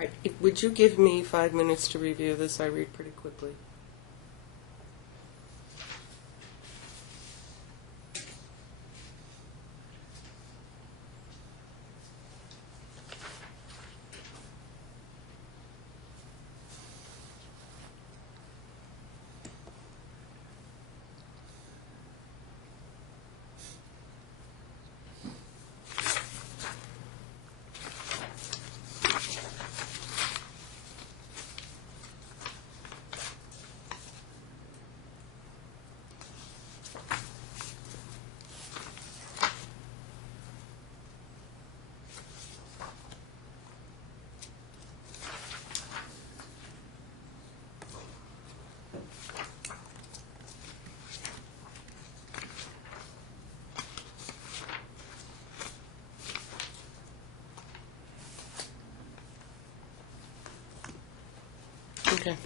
right. Would you give me 5 minutes to review this? I read pretty quickly. Okay.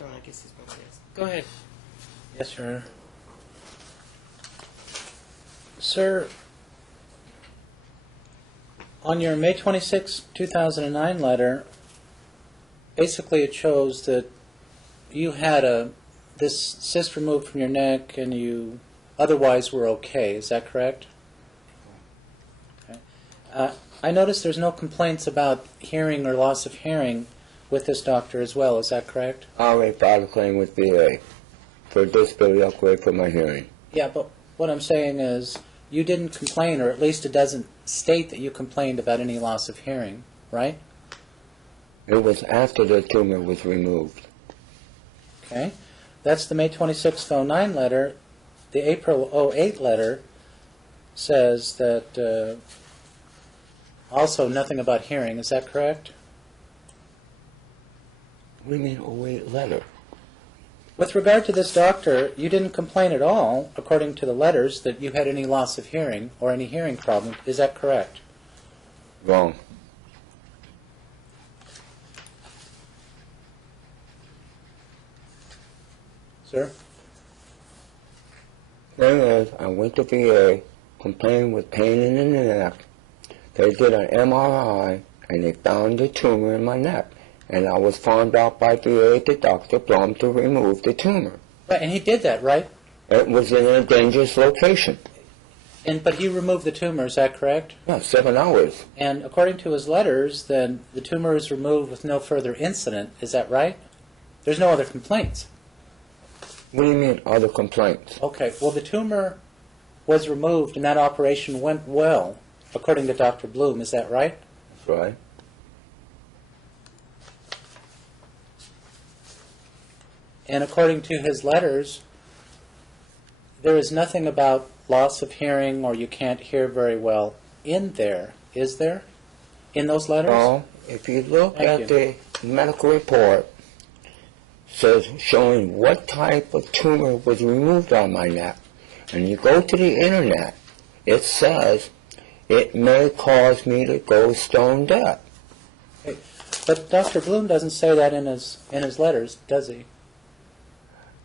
Oh, I guess he's going to ask. Go ahead. Yes, Your Honor. Sir, on your May 26, 2009 letter, basically it shows that you had this cyst removed from your neck and you otherwise were okay. Is that correct? Okay. I noticed there's no complaints about hearing or loss of hearing with this doctor as well. Is that correct? I already filed a claim with VA for a disability upgrade for my hearing. Yeah, but what I'm saying is you didn't complain, or at least it doesn't state that you complained about any loss of hearing, right? It was after the tumor was removed. Okay. That's the May 26, 09 letter. The April 08 letter says that also nothing about hearing. Is that correct? What do you mean 08 letter? With regard to this doctor, you didn't complain at all, according to the letters, that you had any loss of hearing or any hearing problem. Is that correct? Wrong. Sir? Thing is, I went to VA, complained with pain in the neck. They did an MRI, and they found the tumor in my neck. And I was farmed out by VA to Dr. Blum to remove the tumor. Right, and he did that, right? It was in a dangerous location. But he removed the tumor, is that correct? Yeah, 7 hours. And according to his letters, then the tumor is removed with no further incident. Is that right? There's no other complaints. What do you mean, other complaints? Okay, well, the tumor was removed and that operation went well, according to Dr. Bloom. Is that right? That's right. And according to his letters, there is nothing about loss of hearing or you can't hear very well in there, is there? In those letters? No, if you look at the medical report, says showing what type of tumor was removed on my neck, and you go to the internet, it says it may cause me to go stone deaf. Okay. But Dr. Bloom doesn't say that in his letters, does he?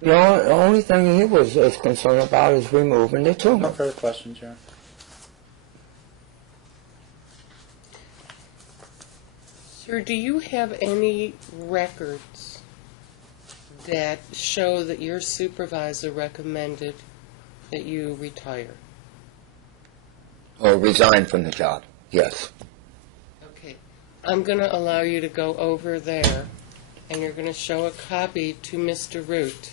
No, the only thing he was concerned about is removing the No tumor. further questions, Your Honor. Sir, do you have any records that show that your supervisor recommended that you retire? Or resign from the job, yes. Okay. I'm going to allow you to go over there, and you're going to show a copy to Mr. Root.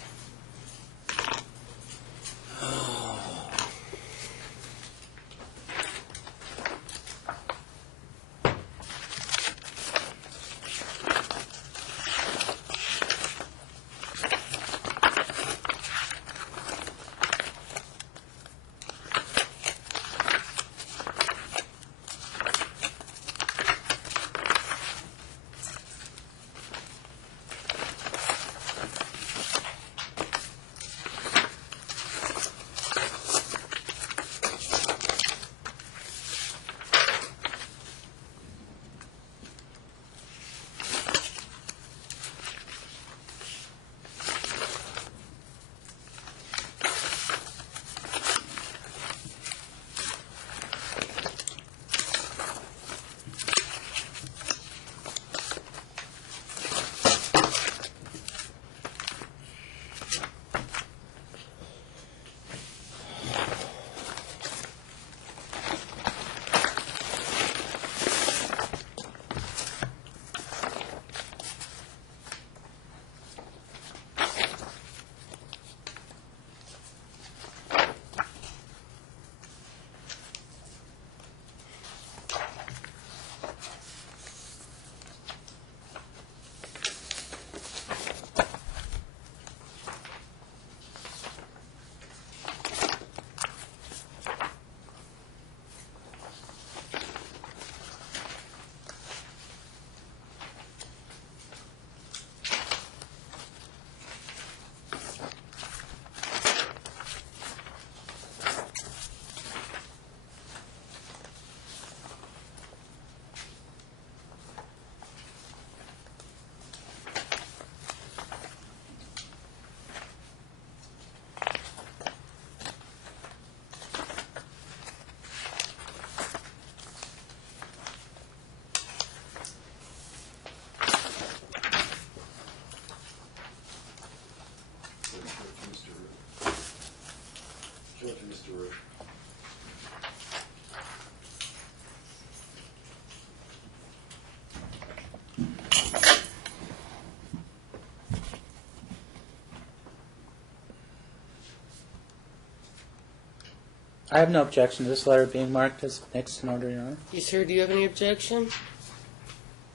I have no objection to this letter being marked as next in order, Your Honor. You sir, do you have any objection?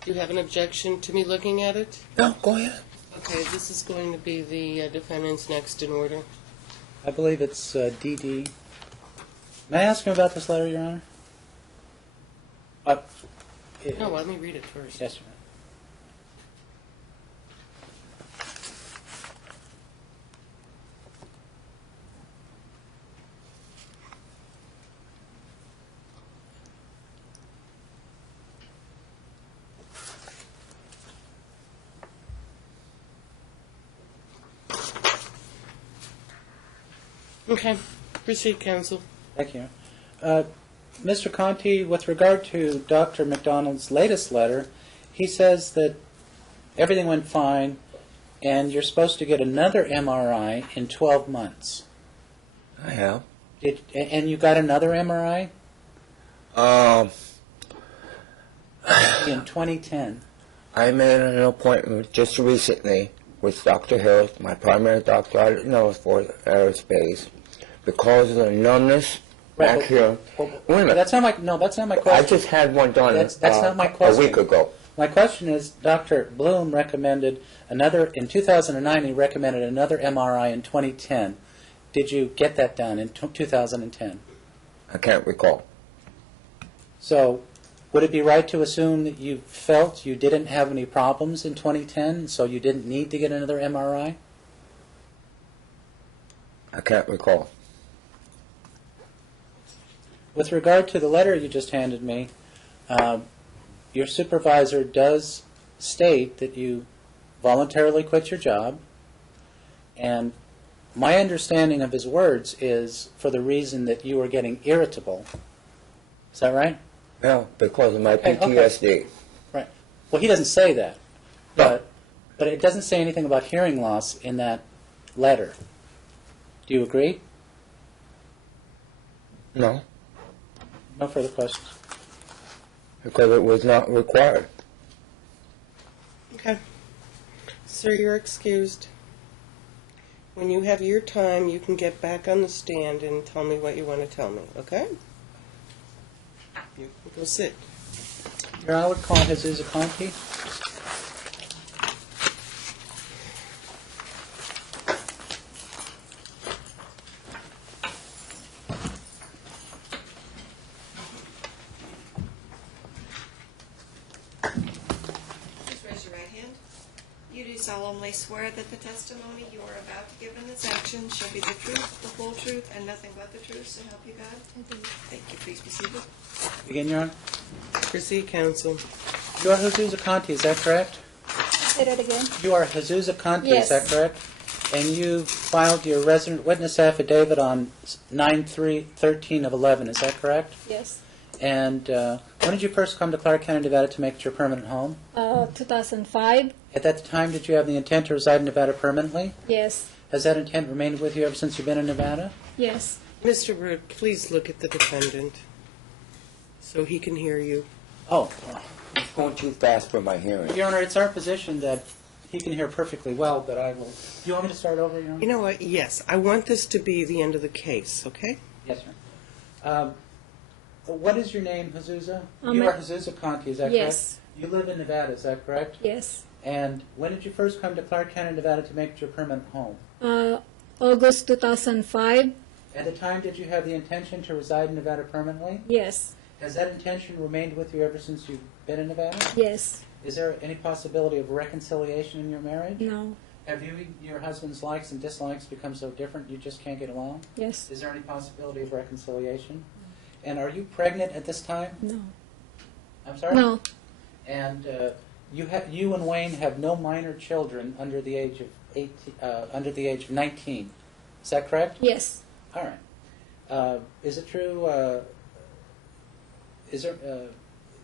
Do you have an objection to me looking at it? No, go ahead. Okay, this is going to be the defendant's next in order. I believe it's DD. May I ask him about this letter, Your Honor? No, let me read it first. Yes, Your Honor. Okay, proceed, counsel. Thank you. Mr. Conte, with regard to Dr. McDonald's latest letter, he says that everything went fine and you're supposed to get another MRI in 12 months. I have. And you got another MRI in 2010. I made an appointment just recently with Dr. Hill, my primary doctor out of for aerospace, because of the numbness back here. Wait a minute. That's not my question. I just had one done That's not my question. a week ago. My question is, Dr. Bloom recommended another, in 2009, he recommended another MRI in 2010. Did you get that done in 2010? I can't recall. So, would it be right to assume that you felt you didn't have any problems in 2010, so you didn't need to get another MRI? I can't recall. With regard to the letter you just handed me, your supervisor does state that you voluntarily quit your job, and my understanding of his words is for the reason that you were getting irritable. Is that right? Yeah, because of my Okay. PTSD. Right. Well, he doesn't say that, but it doesn't say anything about hearing loss in that letter. Do you agree? No, No further questions. because it was not required. Okay. Sir, you're excused. When you have your time, you can get back on the stand and tell me what you want to tell me, okay? You can go sit. Your Honor, I would call Jesus Conte. Please raise your right hand. You do solemnly swear that the testimony you are about to give in this action shall be the truth, the whole truth, and nothing but the truth, so help you God? Thank you. Please be seated. Begin, Your Honor. Proceed, counsel. You are Jesus Conte, is that correct? Say that again. You are Jesus Conte, Yes. is that correct? And you filed your resident witness affidavit on 9/3/13 of 11, is that correct? Yes. And when did you first come to Clark County, Nevada to make it your permanent home? 2005. At that time, did you have the intent to reside in Nevada permanently? Yes. Has that intent remained with you ever since you've been in Nevada? Yes. Mr. Root, please look at the defendant so he can hear you. Oh, It's going too fast for my hearing. Your Honor, it's our position that he can hear perfectly well, but I will... Do you want me to start over, Your Honor? You know what? Yes, I want this to be the end of the case, okay? Yes, sir. What is your name, Jesusa? I'm You a- are Jesusa Conte, is that Yes. correct? You live in Nevada, is that correct? Yes. And when did you first come to Clark County, Nevada to make it your permanent home? August 2005. At the time, did you have the intention to reside in Nevada permanently? Yes. Has that intention remained with you ever since you've been in Nevada? Yes. Is there any possibility of reconciliation in your marriage? No. Have you and your husband's likes and dislikes become so different you just can't get along? Yes. Is there any possibility of reconciliation? And are you pregnant at this time? No. I'm sorry? No. And you and Wayne have no minor children under the age of 19. Is that correct? Yes. All right. Is it true? Is there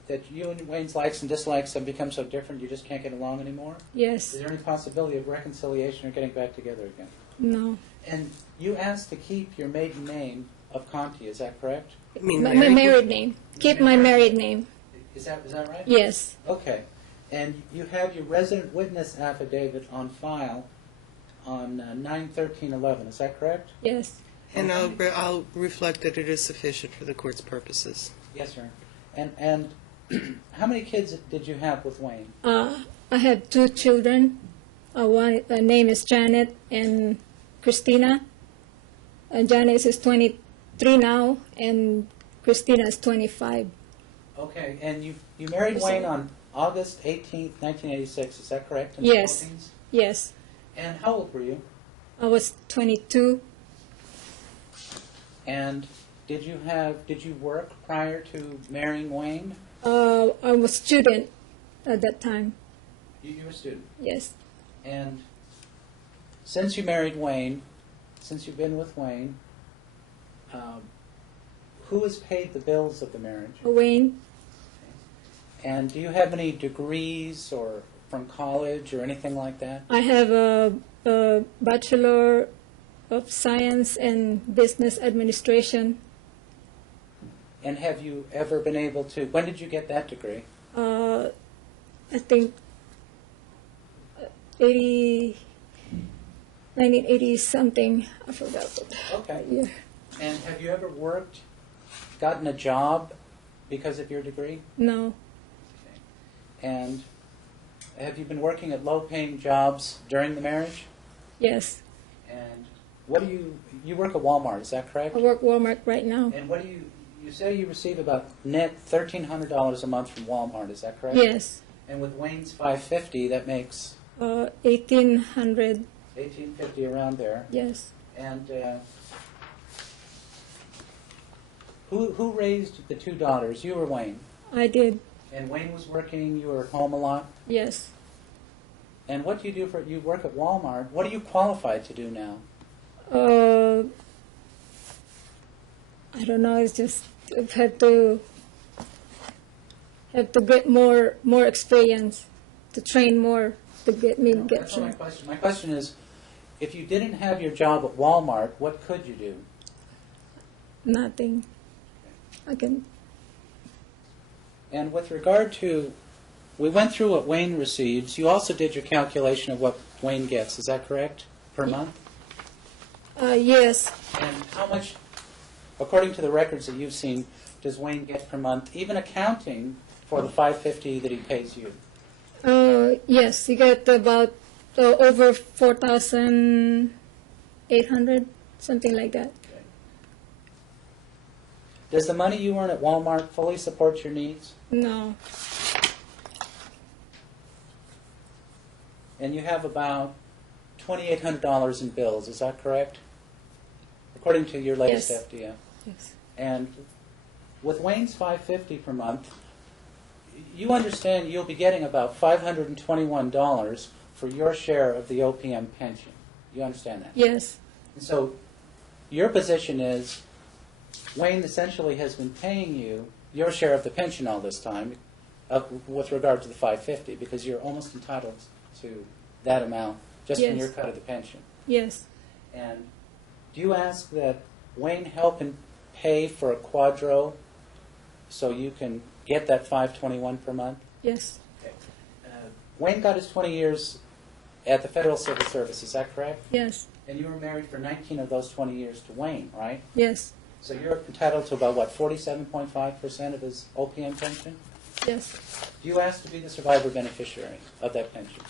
that you and Wayne's likes and dislikes have become so different you just can't get along anymore? Yes. Is there any possibility of reconciliation or getting back together again? No. And you asked to keep your maiden name of Conte. Is that correct? I mean, My married name. Keep my married name. Is that right? Yes. Okay. And you have your resident witness affidavit on file on 9/13/11. Is that correct? Yes. And I'll reflect that it is sufficient for the court's purposes. Yes, sir. And how many kids did you have with Wayne? I have two children. One name is Janet and Christina. Janet is 23 now, and Christina is 25. Okay, and you married Wayne on August 18th, 1986, is that correct? In the Yes. Philippines? Yes. And how old were you? I was 22. And did you work prior to marrying Wayne? I was student at that time. You were a student. Yes. And since you married Wayne, since you've been with Wayne, who has paid the bills of the marriage? Wayne. And do you have any degrees or from college or anything like that? I have a Bachelor of Science in Business Administration. And have you ever been able to, when did you get that degree? I think 1980 something. I forgot the Okay. year. And have you ever gotten a job because of your degree? No. And have you been working at low-paying jobs during the marriage? Yes. And what do you work at Walmart, is that correct? I work Walmart right now. And what do you say you receive about net $1,300 a month from Walmart, is that correct? Yes. And with Wayne's $550, that makes 1800. $1,850 around there. Yes. And who raised the two daughters? You or Wayne? I did. And Wayne was working, you were at home a lot? Yes. And what do you do you work at Walmart? What are you qualified to do now? I don't know. It's just I've had to get more experience, to train more to get That's not my question. My question is, if you didn't have your job at Walmart, what could you do? Nothing. I can. And with regard to, we went through what Wayne receives. You also did your calculation of what Wayne gets. Is that correct? Per month? Yes. And how much, according to the records that you've seen, does Wayne get per month, even accounting for the $550 that he pays you? Yes. You get about over 4,800, something like that. Does the money you earn at Walmart fully support your needs? No. And you have about $2,800 in bills, is that correct? According to your latest Yes. FDM. Yes. And with Wayne's $550 per month, you understand you'll be getting about $521 for your share of the OPM pension. You understand that? Yes. And so your position is Wayne essentially has been paying you your share of the pension all this time with regard to the $550 because you're almost entitled to that amount just from Yes. your cut of the pension. Yes. And do you ask that Wayne help and pay for a quadro so you can get that $521 per month? Yes. Okay. Wayne got his 20 years at the Federal Civil Service, is that correct? Yes. And you were married for 19 of those 20 years to Wayne, right? Yes. So you're entitled to about, what, 47.5% of his OPM pension? Yes. Do you ask to be the survivor beneficiary of that pension?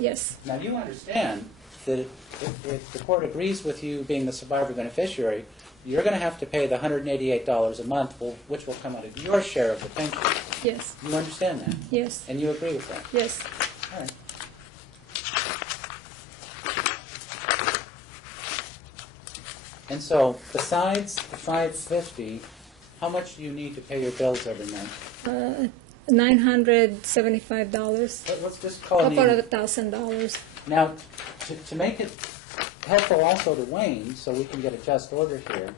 Yes. Now, you understand that if the court agrees with you being the survivor beneficiary, you're going to have to pay the $188 a month, which will come out of your share of the pension. Yes. You understand that? Yes. And you agree with that? Yes. All right. And so, besides the $550, how much do you need to pay your bills every month? $975. Let's just call it About even. $1,000. Now, to make it helpful also to Wayne, so we can get a just order here,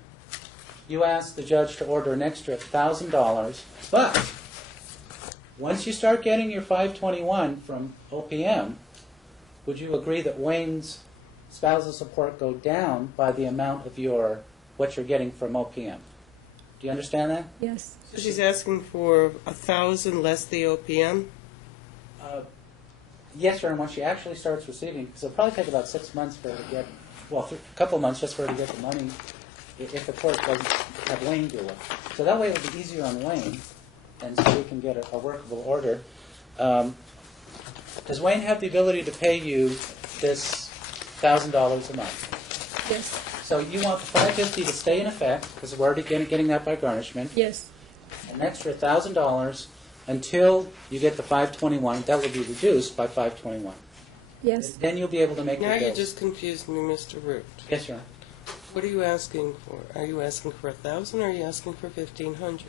you asked the judge to order an extra $1,000, but once you start getting your $521 from OPM, would you agree that Wayne's spousal support go down by the amount of what you're getting from OPM? Do you understand that? Yes. So she's asking for 1,000 less the OPM? Yes, sir, and when she actually starts receiving, because it'll probably take about 6 months for her to get, well, a couple months just for her to get the money if the court doesn't have Wayne do it. So that way it would be easier on Wayne, and so we can get a workable order. Does Wayne have the ability to pay you this $1,000 a month? Yes. So you want the $550 to stay in effect, because we're already getting that by garnishment. Yes. An extra $1,000 until you get the $521. That will be reduced by $521. Yes. Then you'll be able to make Now your you bills. just confused me, Mr. Root. Yes, Your Honor. What are you asking for? Are you asking for 1,000 or are you asking for 1,500?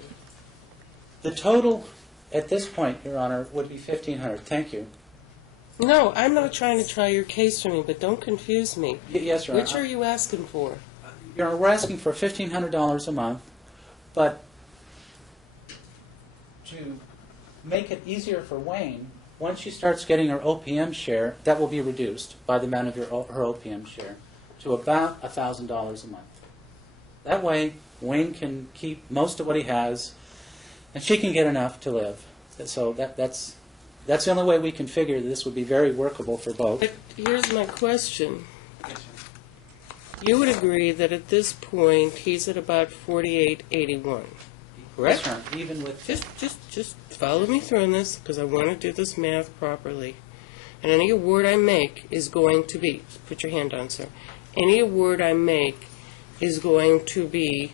The total at this point, Your Honor, would be $1,500. Thank you. No, I'm not trying to try your case for me, but don't confuse me. Yes, Your Honor. Which are you asking for? Your Honor, we're asking for $1,500 a month, but to make it easier for Wayne, once she starts getting her OPM share, that will be reduced by the amount of her OPM share to about $1,000 a month. That way, Wayne can keep most of what he has, and she can get enough to live. So that's the only way we can figure that this would be very workable for both. But here's my question. You would agree that at this point, he's at about 4881, correct? Yes, Your Honor. Even with Just follow me through on this, because I want to do this math properly. And any award I make is going to be, put your hand on, sir. Any award I make is going to be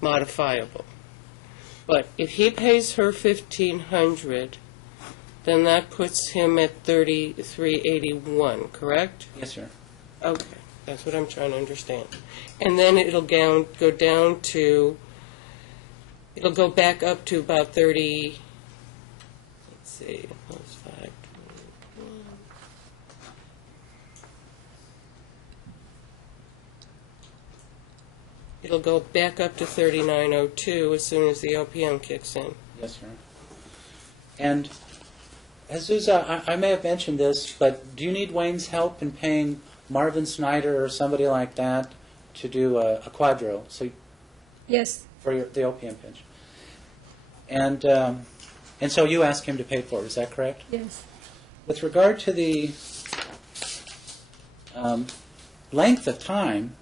modifiable. But if he pays her $1,500, then that puts him at 3381, correct? yes, sir. Okay, that's what I'm trying to understand. And then it'll go down to, it'll go back up to about 30, let's see, that was 521. It'll go back up to 3902 as soon as the OPM kicks in. Yes, sir. And Jesus, I may have mentioned this, but do you need Wayne's help in paying Marvin Snyder or somebody like that to do a quadro? So Yes. for the OPM pension. And so you ask him to pay for it, is that correct? Yes. With regard to the length of time,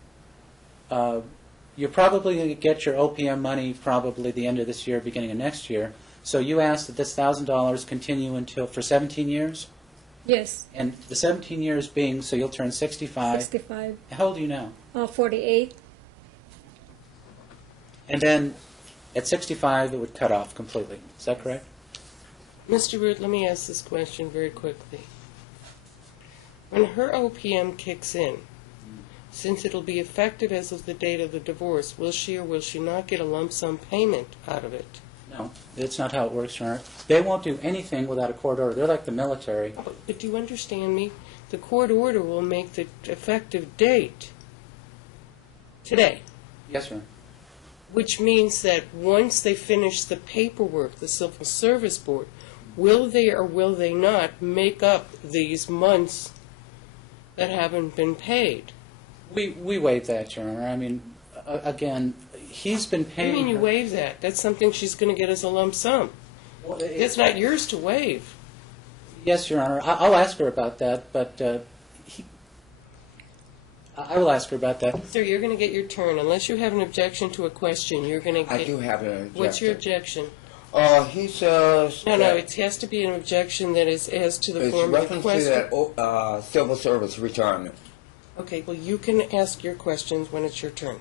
you're probably going to get your OPM money probably the end of this year, beginning of next year. So you ask that this $1,000 continue until for 17 years? Yes. And the 17 years being, so you'll turn 65. 65. How old are you now? 48. And then at 65, it would cut off completely. Is that correct? Mr. Root, let me ask this question very quickly. When her OPM kicks in, since it'll be effective as of the date of the divorce, will she or will she not get a lump sum payment out of it? No, that's not how it works, Your Honor. They won't do anything without a court order. They're like the military. But do you understand me? The court order will make the effective date today, Yes, Your Honor. which means that once they finish the paperwork, the Civil Service Board, will they or will they not make up these months that haven't been paid? We waive that, Your Honor. I mean, again, he's been What do paying you mean you her- waive that? That's something she's going to get as a lump sum. Well, It's not yours to waive. Yes, Your Honor. I'll ask her about that, but I will ask her about that. Sir, you're going to get your turn. Unless you have an objection to a question, you're going to get... I do have an objection. What's your objection? He says No, that it has to be an objection that is as to the it's form of the reference to question. that civil service retirement. Okay, well, you can ask your questions when it's your turn.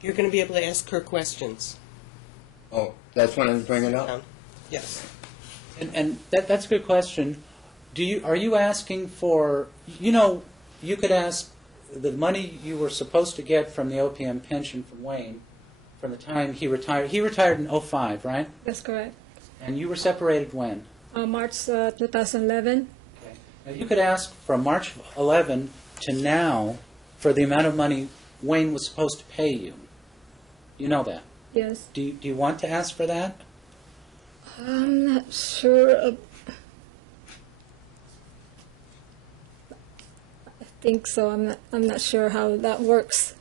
You're going to be able to ask her questions. Oh, that's when I bring it up? Yes. And that's a good question. Are you asking for, you could ask the money you were supposed to get from the OPM pension from Wayne from the time he retired. He retired in 05, right? That's correct. And you were separated when? March 2011. Okay. Now, you could ask from March 11 to now for the amount of money Wayne was supposed to pay you. You know that. Yes. Do you want to ask for that? I'm not sure. I think so. I'm not sure how that works.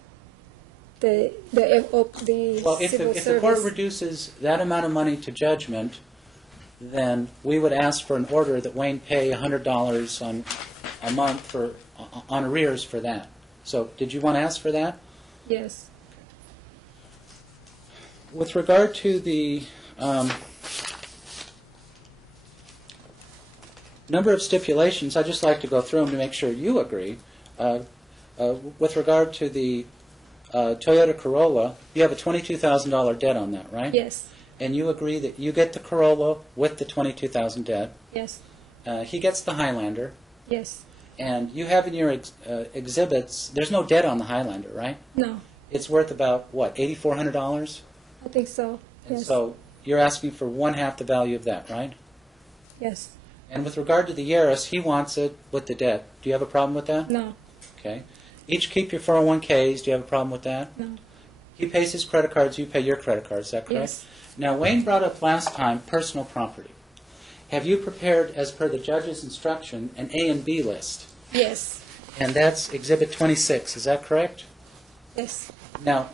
The Well, if civil the court service. reduces that amount of money to judgment, then we would ask for an order that Wayne pay $100 on a month on arrears for that. So, did you want to ask for that? Yes. with regard to the number of stipulations, I'd just like to go through them to make sure you agree. With regard to the Toyota Corolla, you have a $22,000 debt on that, right? Yes, And you agree that you get the Corolla with the $22,000 debt. yes, He gets the Highlander. yes. And you have in your exhibits, there's no debt on the Highlander, right? No, It's worth about, what, $8,400? I think so. And Yes, so you're asking for one half the value of that, right? yes. And with regard to the Yaris, he wants it with the debt. Do you have a problem with that? No, Okay. Each keep your 401ks. Do you have a problem with that? no. He pays his credit cards, you pay your credit cards. Is that correct? Yes. Now, Wayne brought up last time personal property. Have you prepared, as per the judge's instruction, an A and B list? Yes, And that's Exhibit 26. Is that correct? yes. Now,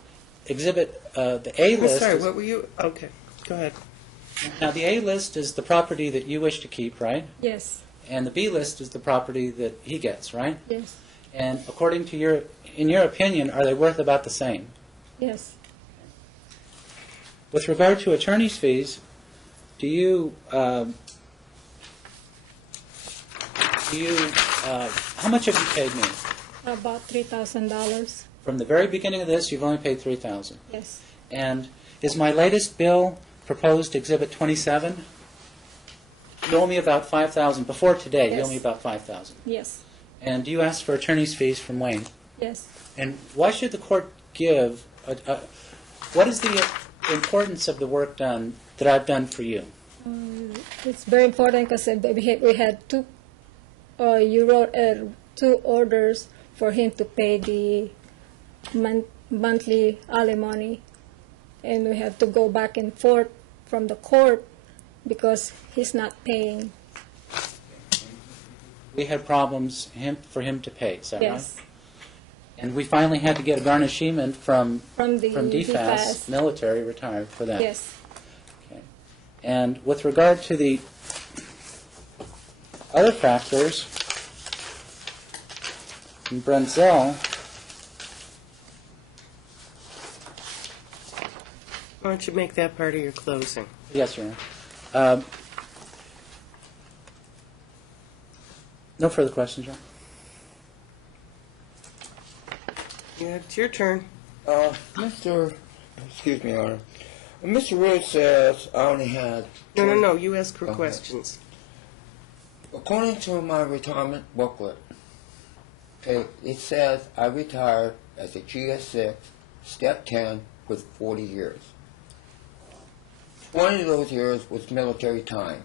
Exhibit, the A I'm list. sorry, is- what were you, okay, go ahead. Now, the A list is the property that you wish to keep, right? Yes, And the B list is the property that he gets, right? yes, And according to in your opinion, are they worth about the same? yes. With regard to attorney's fees, do you, how much have you paid me? About $3,000. From the very beginning of this, you've only paid $3,000. Yes, And is my latest bill proposed Exhibit 27? You owe me about $5,000. Before today, you owe me Yes. about $5,000. yes, And you asked for attorney's fees from Wayne. yes. And why should the court give, what is the importance of the work done that I've done for you? It's very important because we had two, you wrote two orders for him to pay the monthly alimony, and we had to go back and forth from the court because he's not paying. We had problems for him to pay, is that right? Yes, And we finally had to get a garnishment from from the DFAS, military retired for that. Yes, Okay. And with regard to the other factors, in Brenzel, Why don't you make that part of your closing? yes, Your Honor. No further questions, Your Honor? Yeah, it's your turn. Excuse me, Your Honor. Mr. Wood says I only had... No, you ask her Okay. questions. According to my retirement booklet, okay, it says I retired as a GS6, Step 10, with 40 years. 20 of those years was military time.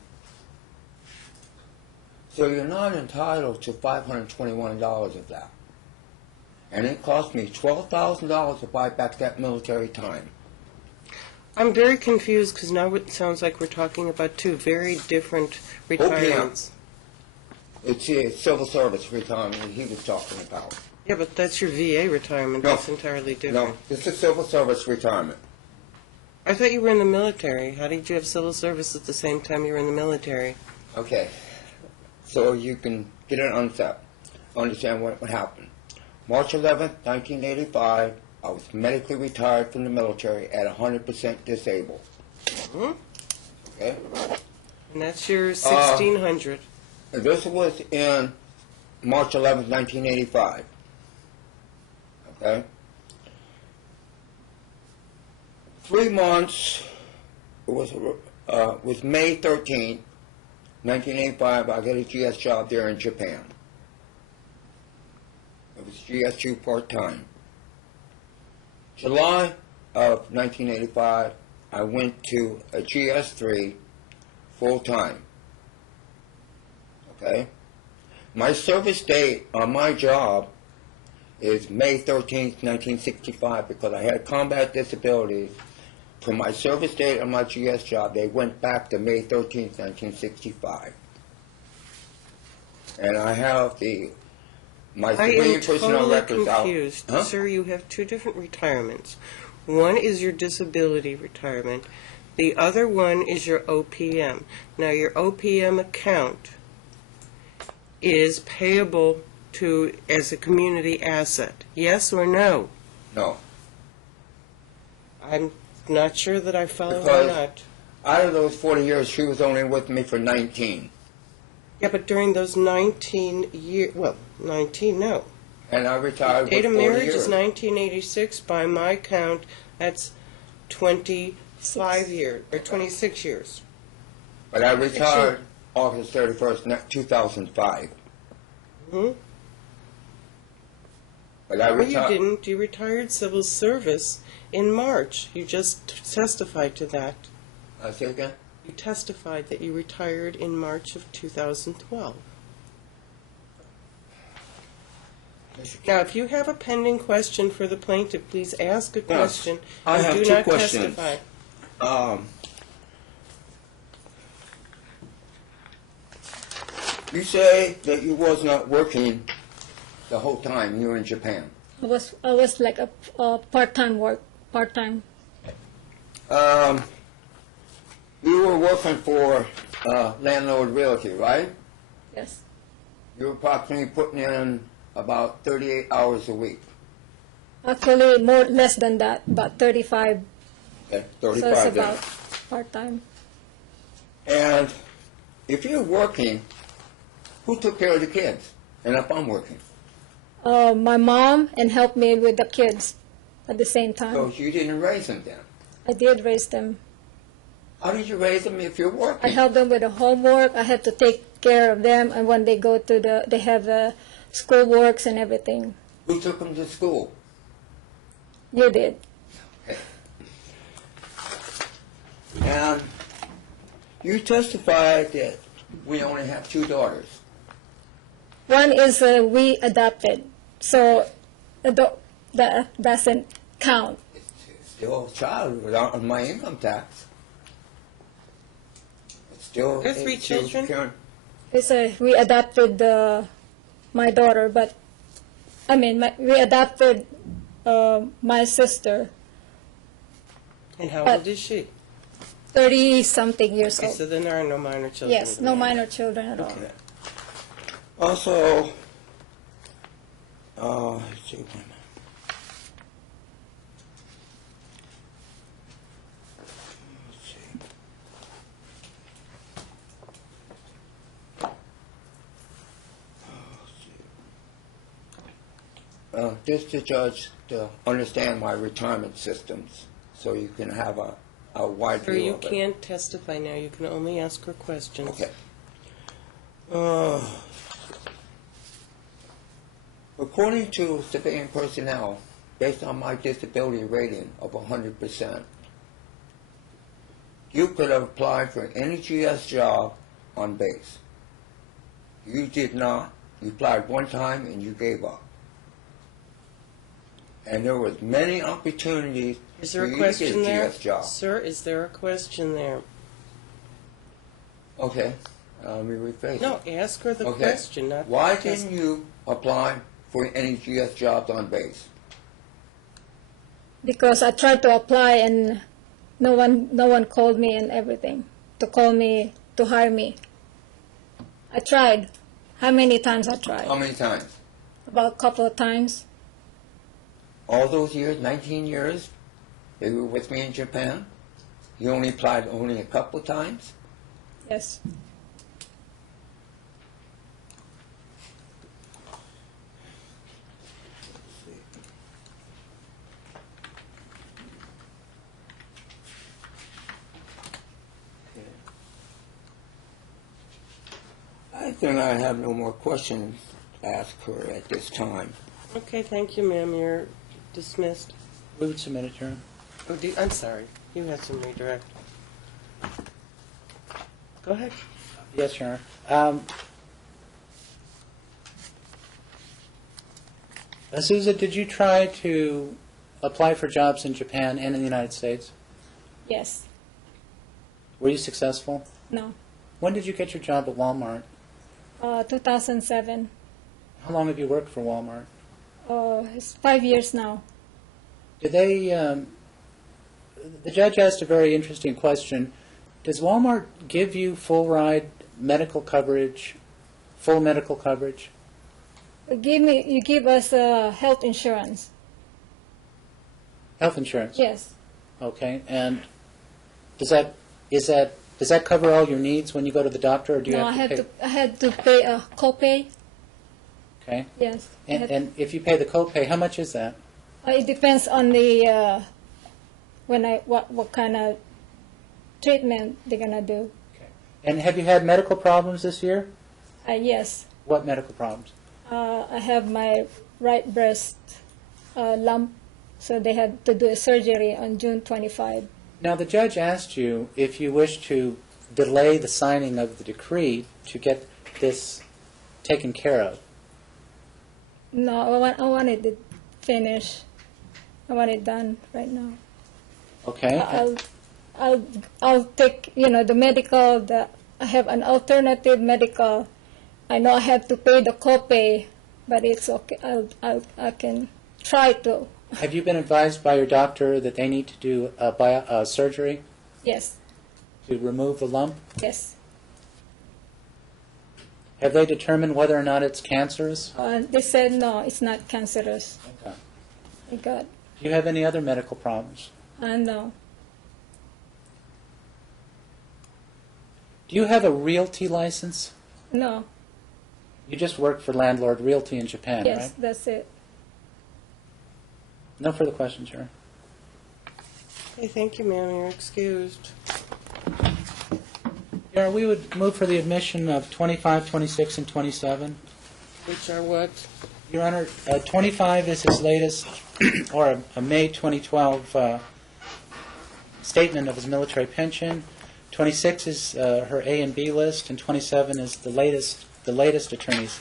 So you're not entitled to $521 of that. And it cost me $12,000 to buy back that military time. I'm very confused because now it sounds like we're talking about two very different retirements. It's a civil service retirement he was talking about. Yeah, but that's your VA retirement. No. That's entirely different. No, it's a civil service retirement. I thought you were in the military. How did you have civil service at the same time you were in the military? Okay, so you can get an understand what happened. March 11th, 1985, I was medically retired from the military at 100% disabled. Hmm? Okay? And that's your 1600. And this was in March 11th, 1985. Okay? 3 months, it was May 13th, 1985, I got a GS job there in Japan. It was GS2 part-time. July of 1985, I went to a GS3 full-time. Okay? My service date on my job is May 13th, 1965, because I had combat disabilities. From my service date on my GS job, they went back to May 13th, 1965. And I have my I civilian am personnel totally records out. confused. Huh? Sir, you have two different retirements. One is your disability retirement. The other one is your OPM. Now, your OPM account is payable to as a community asset. Yes or no? No. I'm not sure that I follow or Because- not. Out of those 40 years, she was only with me for 19. Yeah, but during those 19 years, well, 19, no. And I retired Date with of 40 marriage years. is 1986. By my count, that's 25 years, or 26 years. But I retired August 31st, 2005. Hmm? But I No, you retired. didn't. You retired civil service in March. You just testified to that. Say again? You testified that you retired in March of 2012. Now, if you have a pending question for the plaintiff, please ask a question. I and have do two not questions. testify. You say that you was not working the whole time you were in Japan. I was like a part-time work, part-time. You were working for Landlord Realty, right? Yes. You were approximately putting in about 38 hours a week. Actually, less than that, about 35. Okay, So 35 it's then. about part-time. And if you're working, who took care of the kids? And if I'm working? My mom and helped me with the kids at the same time. So you didn't raise them then. I did raise them. How did you raise them if you're I working? helped them with the homework. I had to take care of them, and when they go to they have school works and everything. Who took them to school? You did. And you testified that we only have 2 daughters. One is we adopted, so that doesn't count. It's still a child without my income tax. It's still. There are 3 it's still children? current. It's we adopted my daughter, but I mean we adopted my sister, And how But- old is she? 30-something years Okay, old. so then there are no minor children. Yes, no minor children at all. Okay. Also, let's see, wait a minute. Let's see. Just to judge, to understand my retirement systems, so you can have a wide Sir, view you of it. can't testify now. You can only ask her questions. Okay. According to civilian personnel, based on my disability rating of 100%, you could have applied for any GS job on base. You did not. You applied one time and you gave up. And there was many opportunities Is there for a you question to get a there? GS job. Sir, is there a question there? Okay, let me rephrase it. No, ask her the Okay. question, not Why test- didn't you apply for any GS jobs on base? Because I tried to apply and no one called me and everything to call me to hire me. I tried. How many times I tried? How many times? About a couple of times. All those years, 19 years, that you were with me in Japan, you only applied only a couple of times? Yes. I think I have no more questions to ask her at this time. Okay, thank you, ma'am. You're dismissed. We would submit it, Your Honor. Oh, I'm sorry. You had some redirect. Go ahead. Yes, Your Honor. Azusa, did you try to apply for jobs in Japan and in the United States? Yes. Were you successful? No. When did you get your job at Walmart? 2007. How long have you worked for Walmart? It's 5 years now. Did they, the judge asked a very interesting question. Does Walmart give you full ride medical coverage, full medical coverage? You give us health insurance. Health insurance? Yes. Okay, and does that cover all your needs when you go to the doctor, or do you No, have to pay? I had to pay a copay. Okay, Yes. and if you pay the copay, how much is that? It depends on the what kind of treatment they're gonna do. And have you had medical problems this year? Yes. What medical problems? I have my right breast lump, so they had to do a surgery on June 25. Now, the judge asked you if you wish to delay the signing of the decree to get this taken care of. No, I want it finished. I want it done right now. Okay? I'll take, the medical, I have an alternative medical. I know I have to pay the copay, but it's okay. I can try to. Have you been advised by your doctor that they need to do a surgery Yes, to remove the lump? yes. Have they determined whether or not it's cancerous? They said no, it's not cancerous. Okay. Thank God. Do you have any other medical problems? No. Do you have a realty license? No. You just work for Landlord Realty in Japan, Yes, right? that's it. No further questions, Your Honor. Okay, thank you, ma'am. You're excused. Your Honor, we would move for the admission of 25, 26, and 27. Which are what? Your Honor, 25 is his latest, or a May 2012 statement of his military pension. 26 is her A and B list, and 27 is the latest attorney's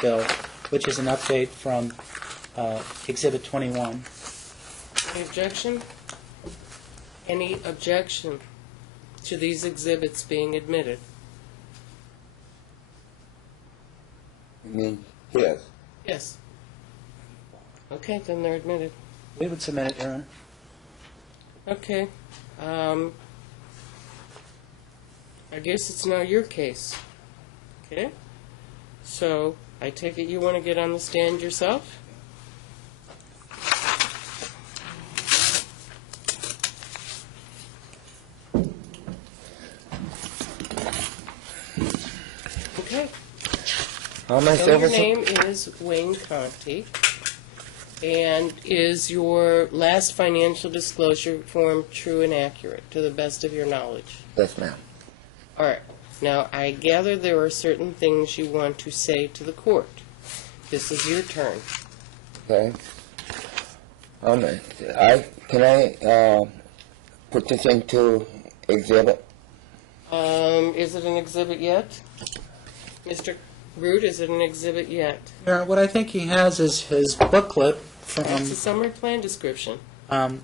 bill, which is an update from Exhibit 21. Any objection? Any objection to these exhibits being admitted? Yes. Yes. Okay, then they're admitted. We would submit it, Your Honor. Okay. I guess it's now your case. Okay? So, I take it you want to get on the stand yourself? Okay. How am I So your servicing? name is Wayne Conte, and is your last financial disclosure form true and accurate, to the best of your knowledge? Yes, ma'am. All right. Now, I gather there are certain things you want to say to the court. This is your turn. Okay. Can I put this into exhibit? Is it an exhibit yet? Mr. Root, is it an exhibit yet? Your Honor, what I think he has is his booklet from... It's a summary plan description. I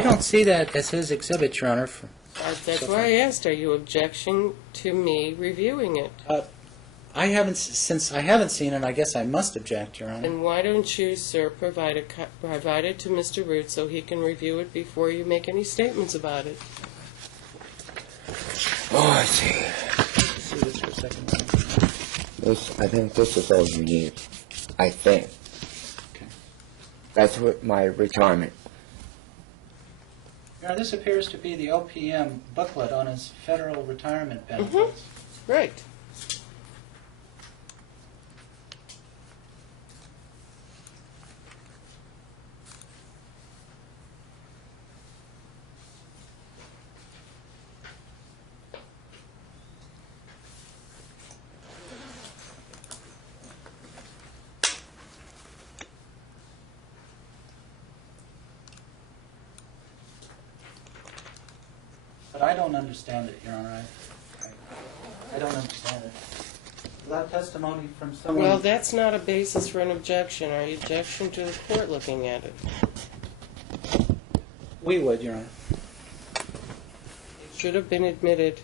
don't see that as his exhibit, Your Honor. That's why I asked, are you objecting to me reviewing it? Since I haven't seen it, I guess I must object, Your Honor. Then why don't you, sir, provide it to Mr. Root so he can review it before you make any statements about it? Oh, I see. See this for a second. I think this is all you need. I think. Okay. That's what my retirement. Your Honor, this appears to be the OPM booklet on his federal retirement benefits. Right. But I don't understand it, Your Honor. I don't understand it. Without testimony from someone... Well, that's not a basis for an objection. Are you objection to the court looking at it? We would, Your Honor. It should have been admitted,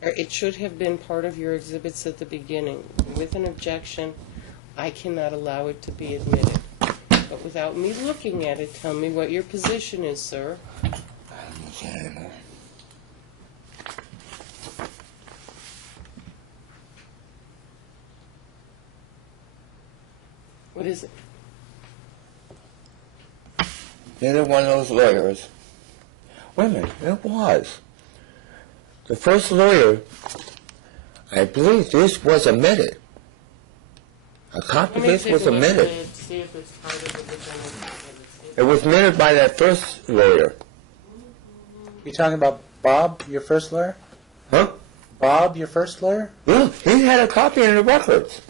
or it should have been part of your exhibits at the beginning. With an objection, I cannot allow it to be admitted. But without me looking at it, tell me what your position is, sir. What is it? neither one of those lawyers. Wait a minute, it was. The first lawyer, I believe this was omitted. A copy of this was omitted. See if it's part of the general exhibits. It was omitted by that first lawyer. You talking about Bob, your first lawyer? Huh? Bob, your first lawyer? Yeah, he had a copy in the records.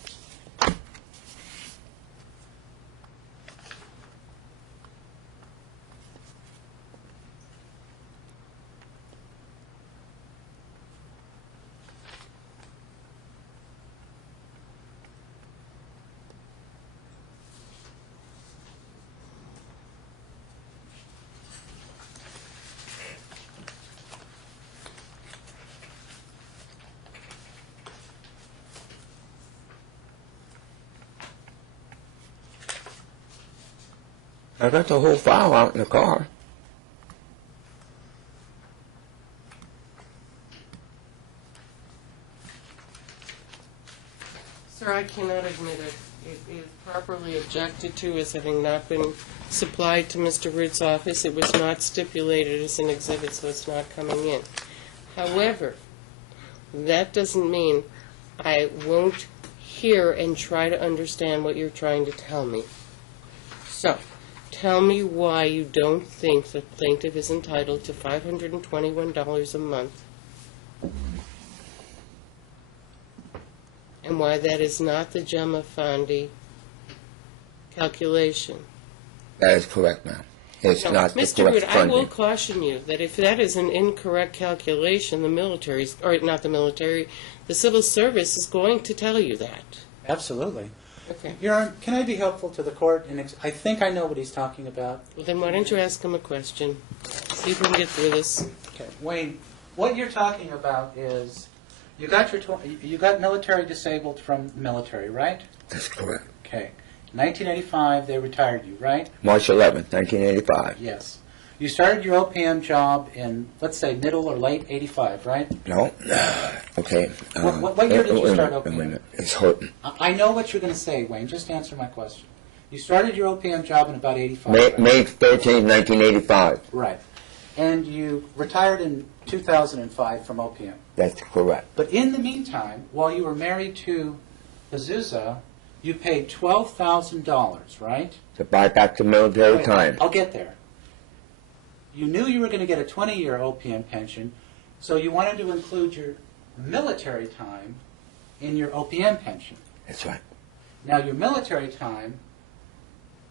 I got the whole file out in the car. Sir, I cannot admit it. It is properly objected to as having not been supplied to Mr. Root's office. It was not stipulated as an exhibit, so it's not coming in. However, that doesn't mean I won't hear and try to understand what you're trying to tell me. So, tell me why you don't think the plaintiff is entitled to $521 a month, and why that is not the Gemma Fondi calculation. That is correct, ma'am. It's No, not the Mr. correct Root, I will funding. caution you that if that is an incorrect calculation, the military's, or not the military, the civil service is going to tell you that. Absolutely. Okay. Your Honor, can I be helpful to the court? I think I know what he's talking about. Well, then why don't you ask him a question? See if we can get through this. Okay, Wayne, what you're talking about is you got military disabled from the military, right? That's correct. Okay. 1985, they retired you, right? March 11th, 1985. Yes. You started your OPM job in, let's say, middle or late 85, right? No? Okay. What year did you start Wait a OPM? minute. It's hurting. I know what you're going to say, Wayne. Just answer my question. You started your OPM job in about 85. May 13th, 1985. Right. And you retired in 2005 from OPM. That's correct. But in the meantime, while you were married to Azusa, you paid $12,000, right? To buy back the military Wait, time. I'll get there. You knew you were going to get a 20-year OPM pension, so you wanted to include your military time in your OPM pension. That's right. Now, your military time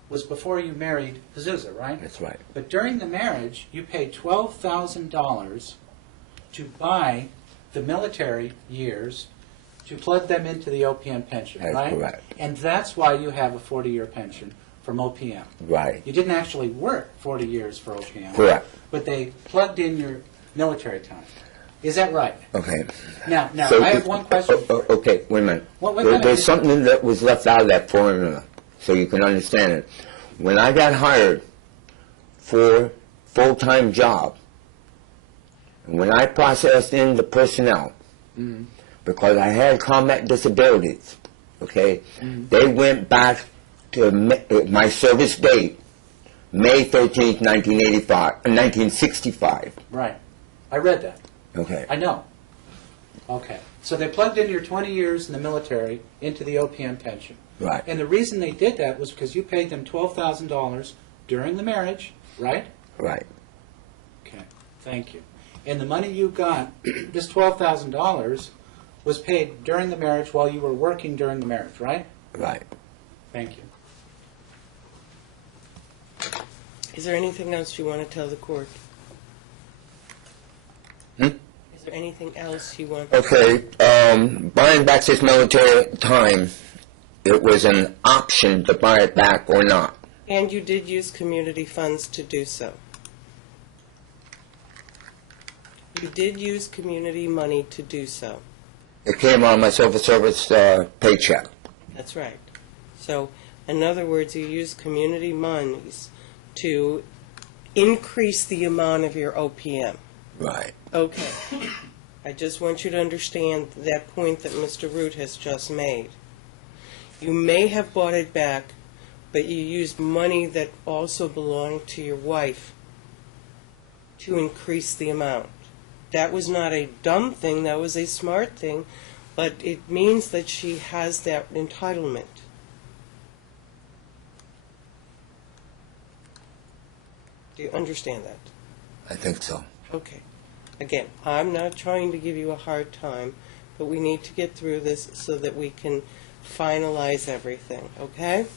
was before you married Azusa, right? That's right. But during the marriage, you paid $12,000 to buy the military years to plug them into the OPM pension, That's right? correct. And that's why you have a 40-year pension from OPM. Right. You didn't actually work 40 years for OPM. Correct. But they plugged in your military time. Is that right? Okay. Now, So I have one question for you. Okay, wait a minute. Wait a minute. There's something that was left out of that formula, so you can understand it. When I got hired for full-time job, and when I processed in the personnel, because I had combat disabilities, okay, they went back to my service date, May 13th, 1965. Right. I read that. Okay. I know. Okay. So they plugged in your 20 years in the military into the OPM pension. Right. And the reason they did that was because you paid them $12,000 during the marriage, right? Right. Okay. Thank you. And the money you got, this $12,000, was paid during the marriage while you were working during the marriage, right? Right. Thank you. Is there anything else you want to tell the court? Hmm? Is there anything else you want? Okay, buying back this military time, it was an option to buy it back or not. And you did use community funds to do so. You did use community money to do so. It came on my civil service paycheck. That's right. So, in other words, you used community monies to increase the amount of your OPM. Right. Okay. I just want you to understand that point that Mr. Root has just made. You may have bought it back but you used money that also belonged to your wife to increase the amount. That was not a dumb thing, that was a smart thing, but it means that she has that entitlement. Do you understand that? I think so. Okay. Again, I'm not trying to give you a hard time, but we need to get through this so that we can finalize everything, okay?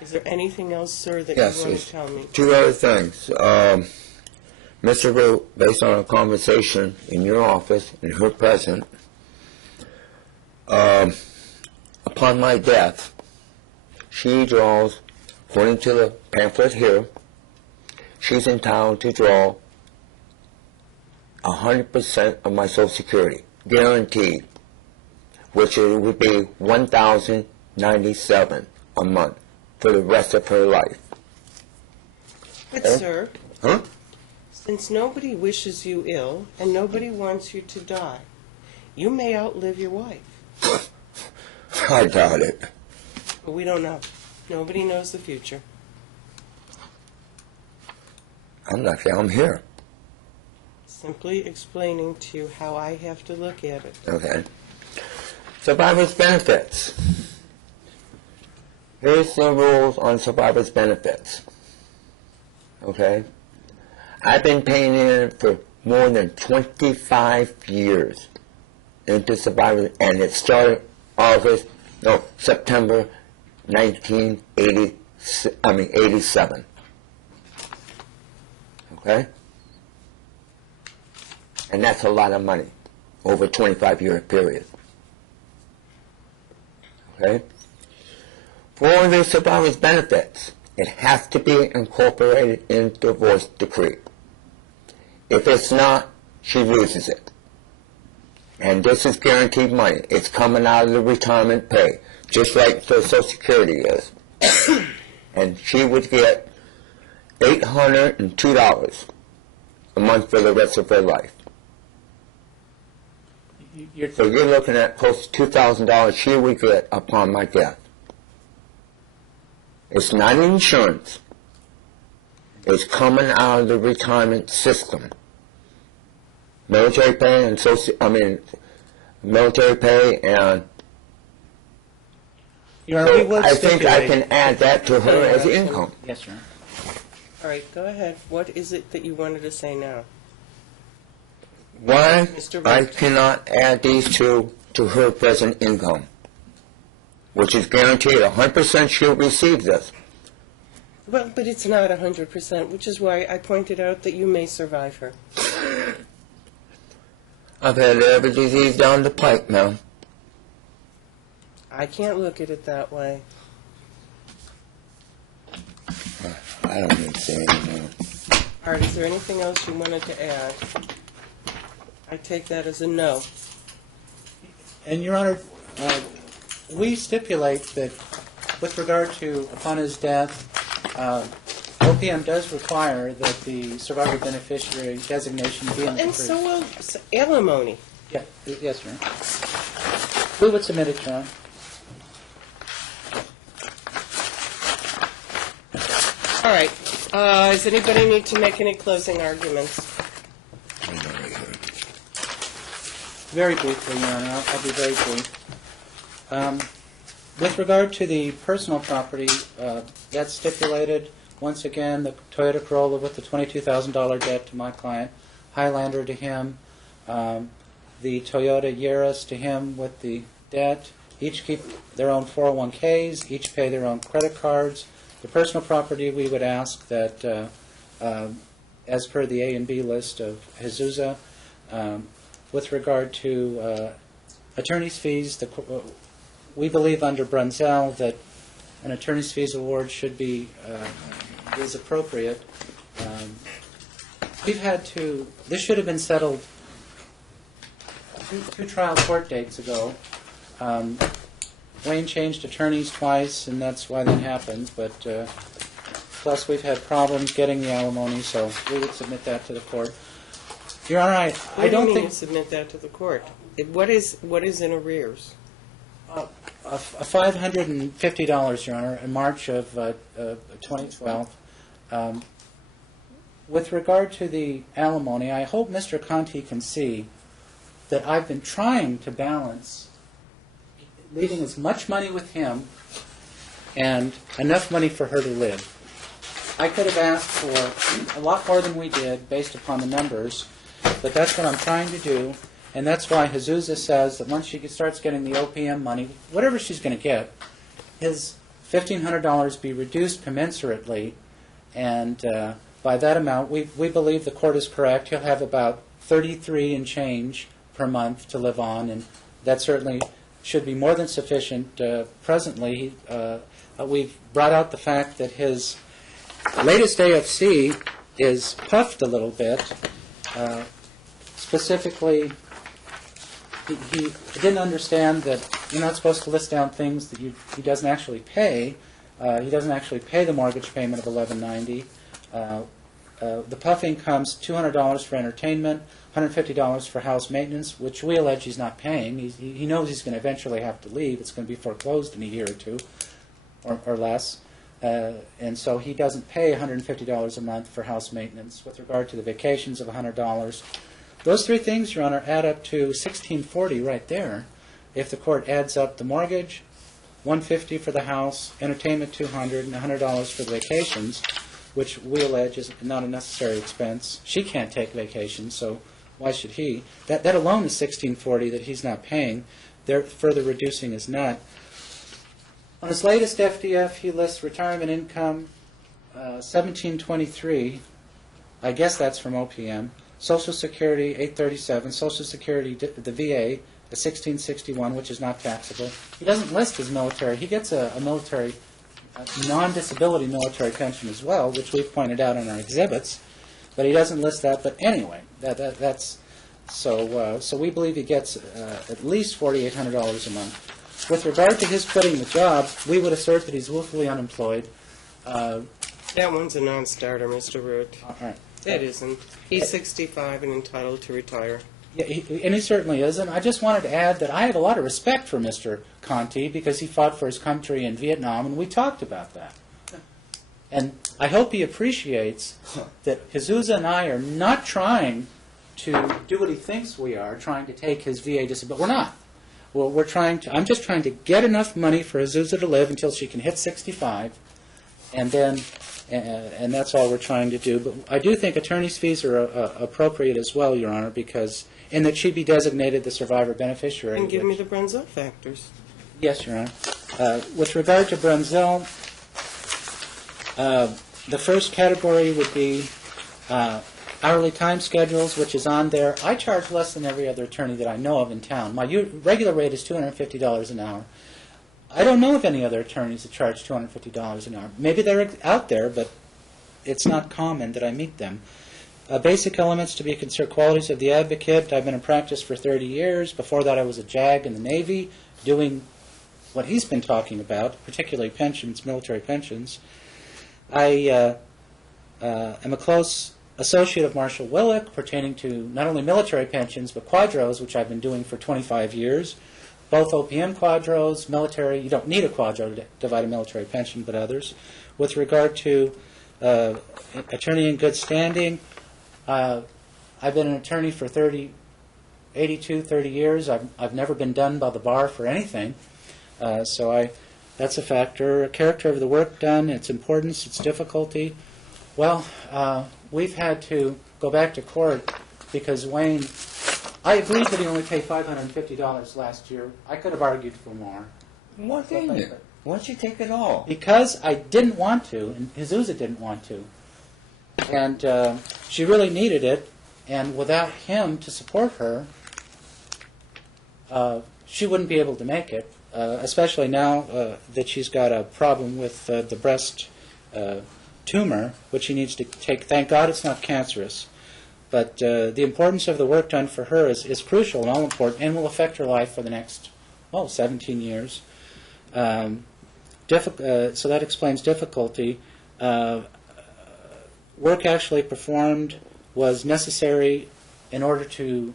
Is there anything else, sir, that Yes, you want there's to tell me? two other things. Mr. Root, based on a conversation in your office and her present, upon my death, she draws, according to the pamphlet here, she's entitled to draw 100% of my Social Security, guaranteed, which it would be $1,097 a month for the rest of her life. But, Okay. sir, Huh? since nobody wishes you ill and nobody wants you to die, you may outlive your wife. I doubt it. But we don't know. Nobody knows the future. I'm not sure I'm here. Simply explaining to you how I have to look at it. Okay. Survivor's benefits. Here's the rules on survivor's benefits. Okay? I've been paying in for more than 25 years into survivor, and it started September 87. Okay? And that's a lot of money over a 25-year period. Okay? For the survivor's benefits, it has to be incorporated in the divorce decree. If it's not, she loses it. And this is guaranteed money. It's coming out of the retirement pay, just like the Social Security is. And she would get $802 a month for the rest of her life. So you're looking at close to $2,000 she would get upon my death. It's not insurance. It's coming out of the retirement system. Military pay and military pay and Your Honor, we would I think I stipulate- can add that to her as income. Yes, Your Honor. All right, go ahead. What is it that you wanted to say now? Why Mr. I Root. cannot add these two to her present income, which is guaranteed 100% she'll receive this. Well, but it's not 100%, which is why I pointed out that you may survive her. I've had every disease down the pipe now. I can't look at it that way. I don't need to say anymore. All right, is there anything else you wanted to add? I take that as a no. And, Your Honor, we stipulate that with regard to upon his death, OPM does require that the survivor beneficiary designation be in the And decree. so will alimony. Yeah, yes, Your Honor. We would submit it, Your Honor. All right. Does anybody need to make any closing arguments? Very briefly, Your Honor, I'll be very brief. With regard to the personal property, that's stipulated, once again, the Toyota Corolla with the $22,000 debt to my client, Highlander to him, the Toyota Yaris to him with the debt, each keep their own 401ks, each pay their own credit cards. The personal property, we would ask that, as per the A and B list of Jesus, with regard to attorney's fees, we believe under Brunzell that an attorney's fees award should be, is appropriate. We've had to, this should have been settled two trial court dates ago. Wayne changed attorneys twice, and that's why that happened, but plus we've had problems getting the alimony, so we would submit that to the court. Your Honor, I don't You think... submit that to the court. What is in arrears? $550, Your Honor, in March of 2012. With regard to the alimony, I hope Mr. Conte can see that I've been trying to balance leaving as much money with him and enough money for her to live. I could have asked for a lot more than we did based upon the numbers, but that's what I'm trying to do, and that's why Jesus says that once she starts getting the OPM money, whatever she's going to get, his $1,500 be reduced commensurately, and by that amount, we believe the court is correct. He'll have about $33 and change per month to live on, and that certainly should be more than sufficient presently. We've brought out the fact that his latest AFC is puffed a little bit. Specifically, he didn't understand that you're not supposed to list down things that he doesn't actually pay. He doesn't actually pay the mortgage payment of $1,190. The puffing comes $200 for entertainment, $150 for house maintenance, which we allege he's not paying. He knows he's going to eventually have to leave. It's going to be foreclosed in a year or two, or less. And so he doesn't pay $150 a month for house maintenance. With regard to the vacations of $100, those three things, Your Honor, add up to $1,640 right there. If the court adds up the mortgage, $150 for the house, entertainment $200, and $100 for the vacations, which we allege is not a necessary expense. She can't take vacations, so why should he? That alone is $1,640 that he's not paying. They're further reducing his net. On his latest FDF, he lists retirement income, $1,723. I guess that's from OPM. Social Security, $837. Social Security, the VA, the $1,661, which is not taxable. He doesn't list his military. He gets a military, non-disability military pension as well, which we've pointed out in our exhibits. But he doesn't list that. But anyway, that's so. So we believe he gets at least $4,800 a month. With regard to his quitting the job, we would assert that he's willfully unemployed. That one's a non-starter, Mr. Root. All right. It isn't. He's 65 and entitled to retire. Yeah, and he certainly is. And I just wanted to add that I have a lot of respect for Mr. Conte because he fought for his country in Vietnam, and we talked about that. And I hope he appreciates that Jesus and I are not trying to do what he thinks we are, trying to take his VA disability. We're not. Well, we're trying to. I'm just trying to get enough money for Azusa to live until she can hit 65, and then, and that's all we're trying to do. But I do think attorney's fees are appropriate as well, Your Honor, because in that she be designated the survivor beneficiary. And give me the Brunzel factors. Yes, Your Honor. With regard to Brunzel, the first category would be hourly time schedules, which is on there. I charge less than every other attorney that I know of in town. My regular rate is $250 an hour. I don't know of any other attorneys that charge $250 an hour. Maybe they're out there, but it's not common that I meet them. Basic elements to be considered qualities of the advocate. I've been in practice for 30 years. Before that, I was a JAG in the Navy, doing what he's been talking about, particularly pensions, military pensions. I am a close associate of Marshall Willick, pertaining to not only military pensions, but quadros, which I've been doing for 25 years. Both OPM quadros, military, you don't need a quadro to divide a military pension, but others. With regard to attorney in good standing, I've been an attorney for 30 years. I've never been done by the bar for anything. So that's a factor. Character of the work done, its importance, its difficulty. Well, we've had to go back to court because Wayne, I agreed that he only paid $550 last year. I could have argued for more. Why didn't you? Why don't you take it all? Because I didn't want to, and Azusa didn't want to. And she really needed it, and without him to support her, she wouldn't be able to make it, especially now that she's got a problem with the breast tumor, which she needs to take. Thank God it's not cancerous. But the importance of the work done for her is crucial and all important and will affect her life for the next, 17 years. So that explains difficulty. Work actually performed was necessary in order to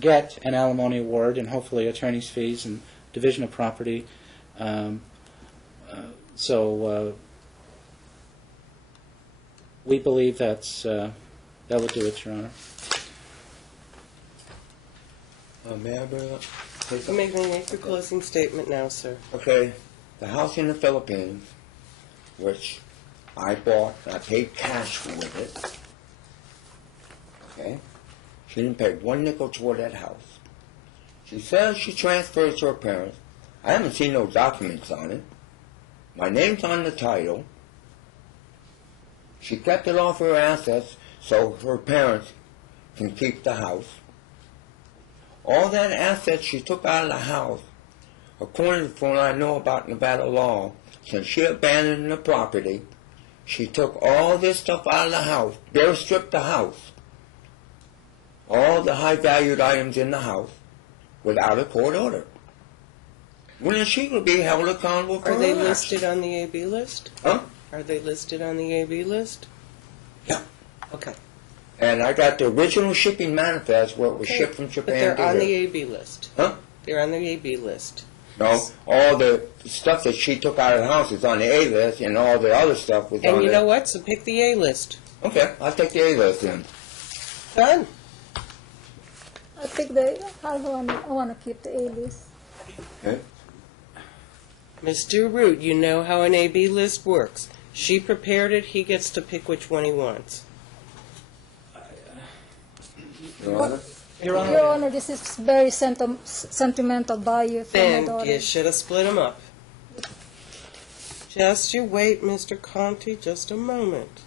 get an alimony award and hopefully attorney's fees and division of property. So we believe that will do it, Your Honor. May I bring up? You may make your closing statement now, sir. Okay, the house in the Philippines, which I bought, I paid cash with it. Okay, she didn't pay 1 nickel toward that house. She says she transferred to her parents. I haven't seen no documents on it. My name's on the title. She kept it off her assets so her parents can keep the house. All that assets she took out of the house, according to what I know about Nevada law, since she abandoned the property, she took all this stuff out of the house, bare stripped the house, all the high-valued items in the house, without a court order. When is she going to be held accountable for Are they her actions? listed on the AB list? Huh? Are they listed on the AB list? Yeah. Okay. And I got the original shipping manifest where it was shipped from But Japan they're on to the here. AB list. Huh? They're on the AB list. No, all the stuff that she took out of the house is on the A list, and all the other stuff was on And you the... know what? So pick the A list. Okay, I'll take the A list then. Done. I think I want to keep the A list. Okay. Mr. Root, you know how an AB list works. She prepared it. He gets to pick which one he wants. Your Honor? Your Honor. Your Honor, this is very sentimental value for my Then daughter. you should have split them up. Just you wait, Mr. Conte, just a moment.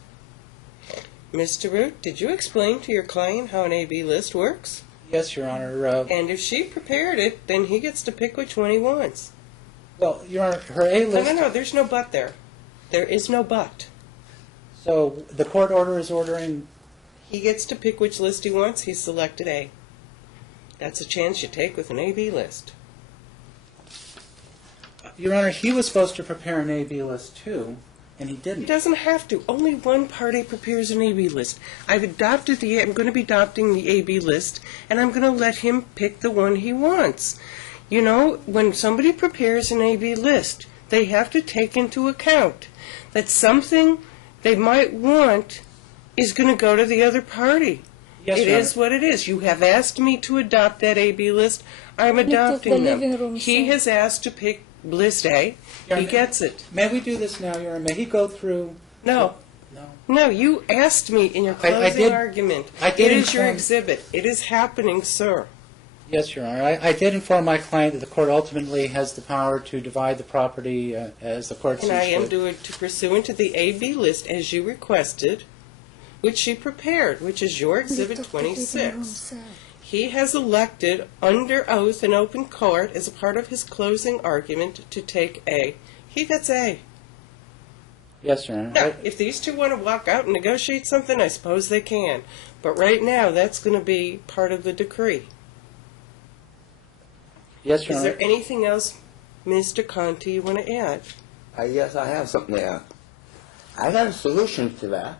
Mr. Root, did you explain to your client how an AB list works? Yes, Your Honor. And if she prepared it, then he gets to pick which one he wants. Well, Your Honor, her A No, list. no, no, there's no but there. There is no but. So the court order is ordering. He gets to pick which list he wants. He selected A. That's a chance you take with an AB list. Your Honor, he was supposed to prepare an AB list too, and he He didn't. doesn't have to. Only one party prepares an AB list. I'm going to be adopting the AB list, and I'm going to let him pick the one he wants. You know, when somebody prepares an AB list, they have to take into account that something they might want is going to go to the other party. Yes, It Your is what it is. You have asked me to adopt that AB list. I'm took the adopting living them. room He set. has asked to pick list A. Your He Honor, gets it. May we do this now, Your Honor? May he go through? No. No. No, you asked me in your I closing did- argument. I did It is your inform- exhibit. It is happening, sir. Yes, Your Honor. I did inform my client that the court ultimately has the power to divide the property as the court sees And I am fit. doing to pursuant to the AB list as you requested, which she prepared, which is your exhibit 26. He has elected under oath in open court as a part of his closing argument to take A. He gets A. Yes, Your Honor. Now, if these two want to walk out and negotiate something, I suppose they can. But right now, that's going to be part of the decree. Yes, Your Is Honor. there anything else, Mr. Conte, you want to add? Yes, I have something there. I got a solution to that.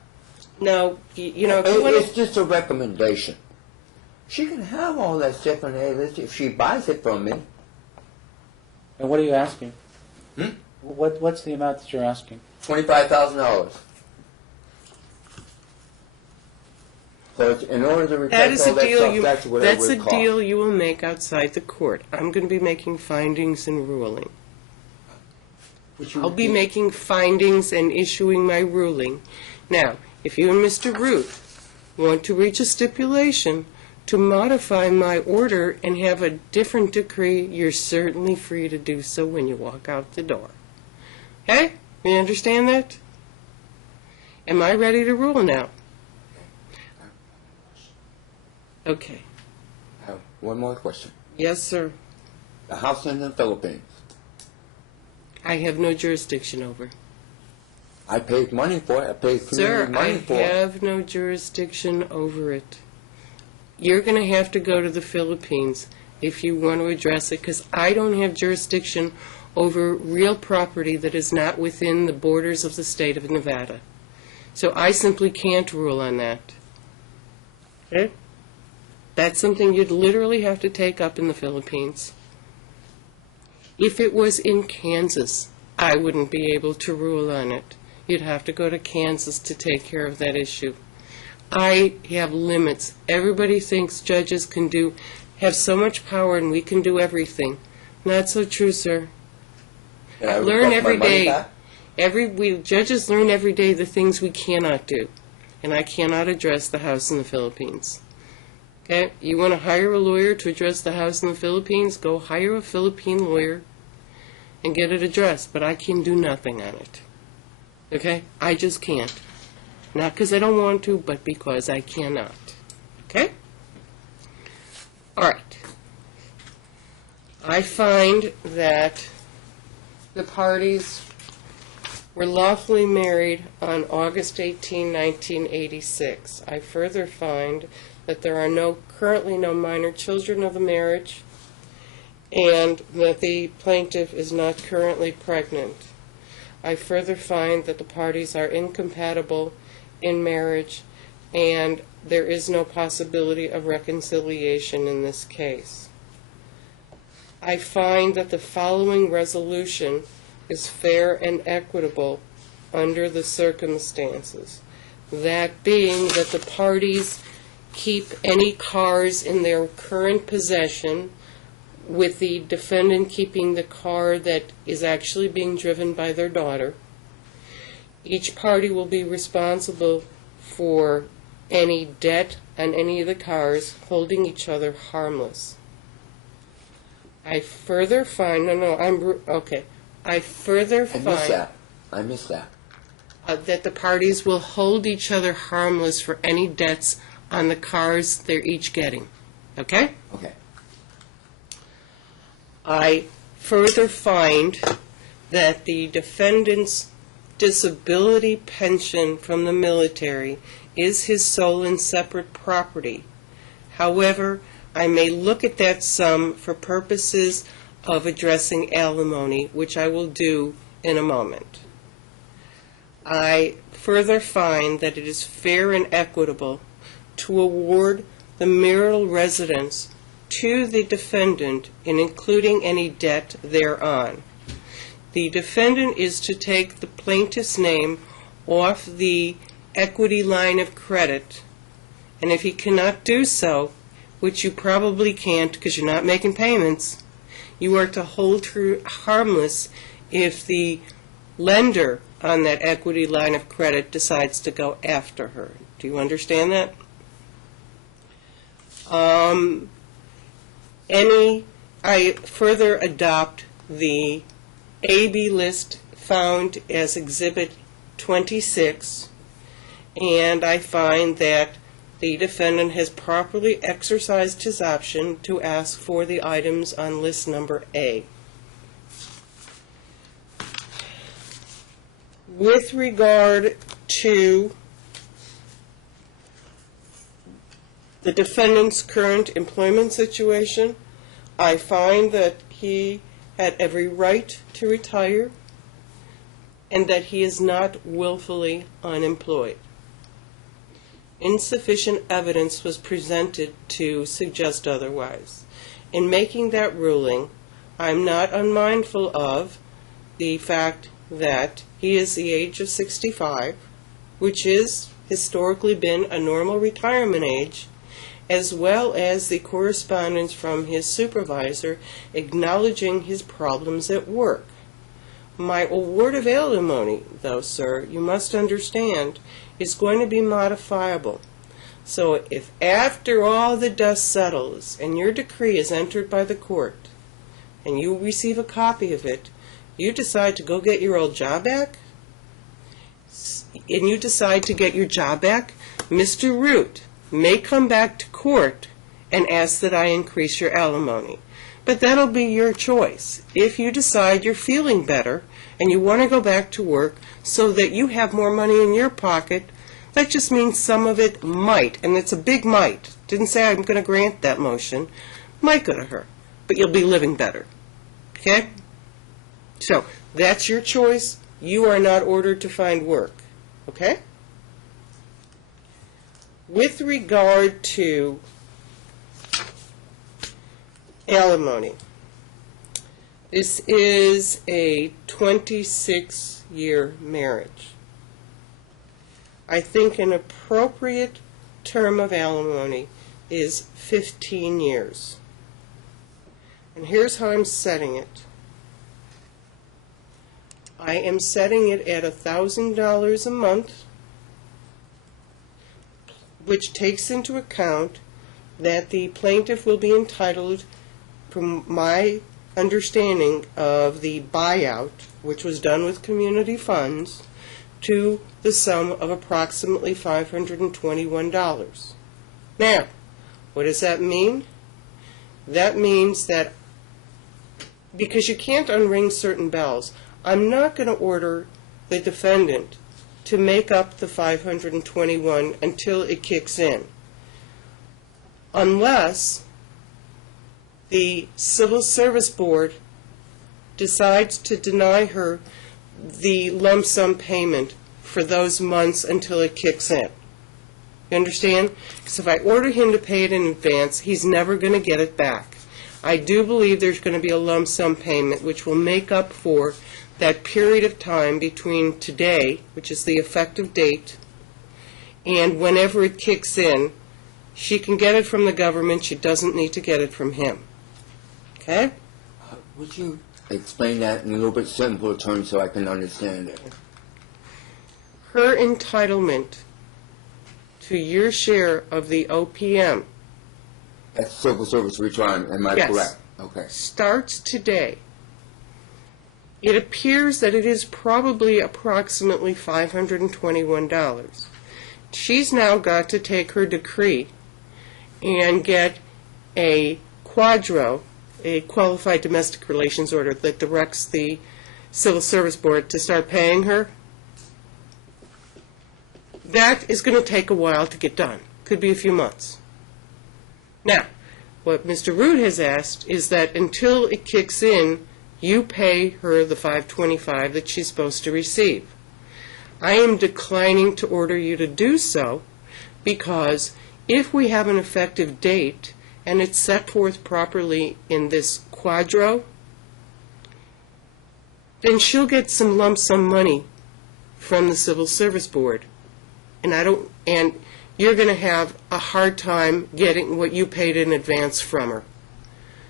No, you know, if you want It's to... just a recommendation. She can have all that stuff on A list if she buys it from me. And what are you asking? Hmm? What's the amount that you're asking? $25,000. So it's, in order to That replace is all a that deal stuff, you, that's what it that's a would cost. deal you will make outside the court. I'm going to be making findings and ruling. Would you I'll be repeat? making findings and issuing my ruling. Now, if you and Mr. Root want to reach a stipulation to modify my order and have a different decree, you're certainly free to do so when you walk out the door. Okay? You understand that? Am I ready to rule now? Okay. I have one more question. Yes, sir. The house in the Philippines. I have no jurisdiction over. I paid money for it. I paid Sir, community I money for it. have no jurisdiction over it. You're going to have to go to the Philippines if you want to address it, because I don't have jurisdiction over real property that is not within the borders of the state of Nevada. So I simply can't rule on that. Okay? That's something you'd literally have to take up in the Philippines. If it was in Kansas, I wouldn't be able to rule on it. You'd have to go to Kansas to take care of that issue. I have limits. Everybody thinks judges have so much power and we can do everything. Not so true, sir. I learn every day. Judges learn every day the things we cannot do. And I cannot address the House in the Philippines. Okay? You want to hire a lawyer to address the House in the Philippines? Go hire a Philippine lawyer and get it addressed. But I can do nothing on it. Okay? I just can't. Not because I don't want to, but because I cannot. Okay? All right. I find that the parties were lawfully married on August 18, 1986. I further find that there are currently no minor children of the marriage, and that the plaintiff is not currently pregnant. I further find that the parties are incompatible in marriage, and there is no possibility of reconciliation in this case. I find that the following resolution is fair and equitable under the circumstances. That being that the parties keep any cars in their current possession, with the defendant keeping the car that is actually being driven by their daughter. Each party will be responsible for any debt on any of the cars, holding each other harmless. I further find, I further find I missed that. That the parties will hold each other harmless for any debts on the cars they're each getting. Okay? Okay. I further find that the defendant's disability pension from the military is his sole and separate property. However, I may look at that sum for purposes of addressing alimony, which I will do in a moment. I further find that it is fair and equitable to award the marital residence to the defendant in including any debt thereon. The defendant is to take the plaintiff's name off the equity line of credit, and if he cannot do so, which you probably can't because you're not making payments, you are to hold her harmless if the lender on that equity line of credit decides to go after her. Do you understand that? I further adopt the AB list found as Exhibit 26, and I find that the defendant has properly exercised his option to ask for the items on list number A. With regard to the defendant's current employment situation, I find that he had every right to retire and that he is not willfully unemployed. Insufficient evidence was presented to suggest otherwise. In making that ruling, I'm not unmindful of the fact that he is the age of 65, which has historically been a normal retirement age, as well as the correspondence from his supervisor acknowledging his problems at work. My award of alimony, though, sir, you must understand, is going to be modifiable. So if after all the dust settles and your decree is entered by the court and you receive a copy of it, you decide to go get your old job back, and you decide to get your job back, Mr. Root may come back to court and ask that I increase your alimony. But that'll be your choice. If you decide you're feeling better and you want to go back to work so that you have more money in your pocket, that just means some of it might, and it's a big might. Didn't say I'm going to grant that motion. Might go to her, but you'll be living better. Okay? So, that's your choice. You are not ordered to find work. Okay? With regard to alimony, This is a 26-year marriage. I think an appropriate term of alimony is 15 years. And here's how I'm setting it. I am setting it at $1,000 a month, which takes into account that the plaintiff will be entitled, from my understanding of the buyout, which was done with community funds, to the sum of approximately $521. Now, what does that mean? That means that, because you can't unring certain bells, I'm not going to order the defendant to make up the $521 until it kicks in, unless the Civil Service Board decides to deny her the lump sum payment for those months until it kicks in. You understand? Because if I order him to pay it in advance, he's never going to get it back. I do believe there's going to be a lump sum payment which will make up for that period of time between today, which is the effective date, and whenever it kicks in. She can get it from the government. She doesn't need to get it from him. Okay? Would you explain that in a little bit simpler terms so I can understand it? Her entitlement to your share of the OPM That's civil service retirement, am I Yes. correct? Okay. starts today. It appears that it is probably approximately $521. She's now got to take her decree and get a quadro, a qualified domestic relations order that directs the Civil Service Board to start paying her. That is going to take a while to get done. Could be a few months. Now, what Mr. Root has asked is that until it kicks in, you pay her the $525 that she's supposed to receive. I am declining to order you to do so because if we have an effective date and it's set forth properly in this quadro, then she'll get some lump sum money from the Civil Service Board. And you're going to have a hard time getting what you paid in advance from her.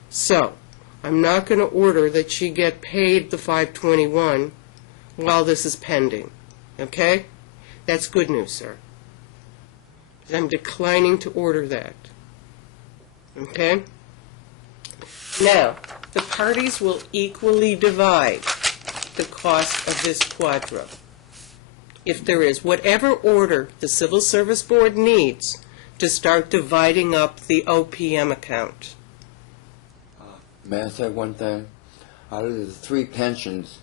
So, I'm not going to order that she get paid the $521 while this is pending. Okay? That's good news, sir. I'm declining to order that. Okay? Now, the parties will equally divide the cost of this quadro. If there is whatever order the Civil Service Board needs to start dividing up the OPM account. May I say one thing? Out of the 3 pensions,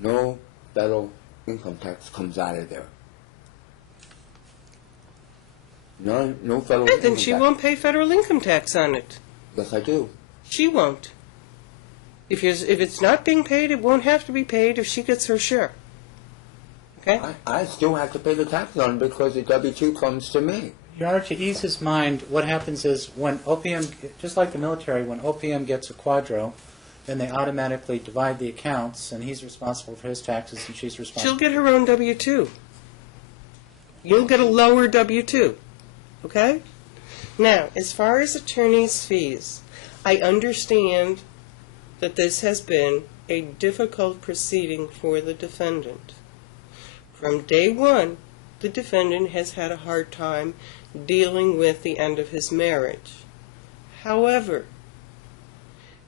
no federal income tax comes out of there. No federal income tax. Then she won't pay federal income tax on it. Yes, I do. She won't. If it's not being paid, it won't have to be paid if she gets her share. Okay? I still have to pay the tax on it because the W-2 comes to me. Your Honor, to ease his mind, what happens is when OPM, just like the military, when OPM gets a quadro, then they automatically divide the accounts, and he's responsible for his taxes, and she's responsible. She'll get her own W-2. You'll get a lower W-2. Okay? Now, as far as attorney's fees, I understand that this has been a difficult proceeding for the defendant. From day one, the defendant has had a hard time dealing with the end of his marriage. However,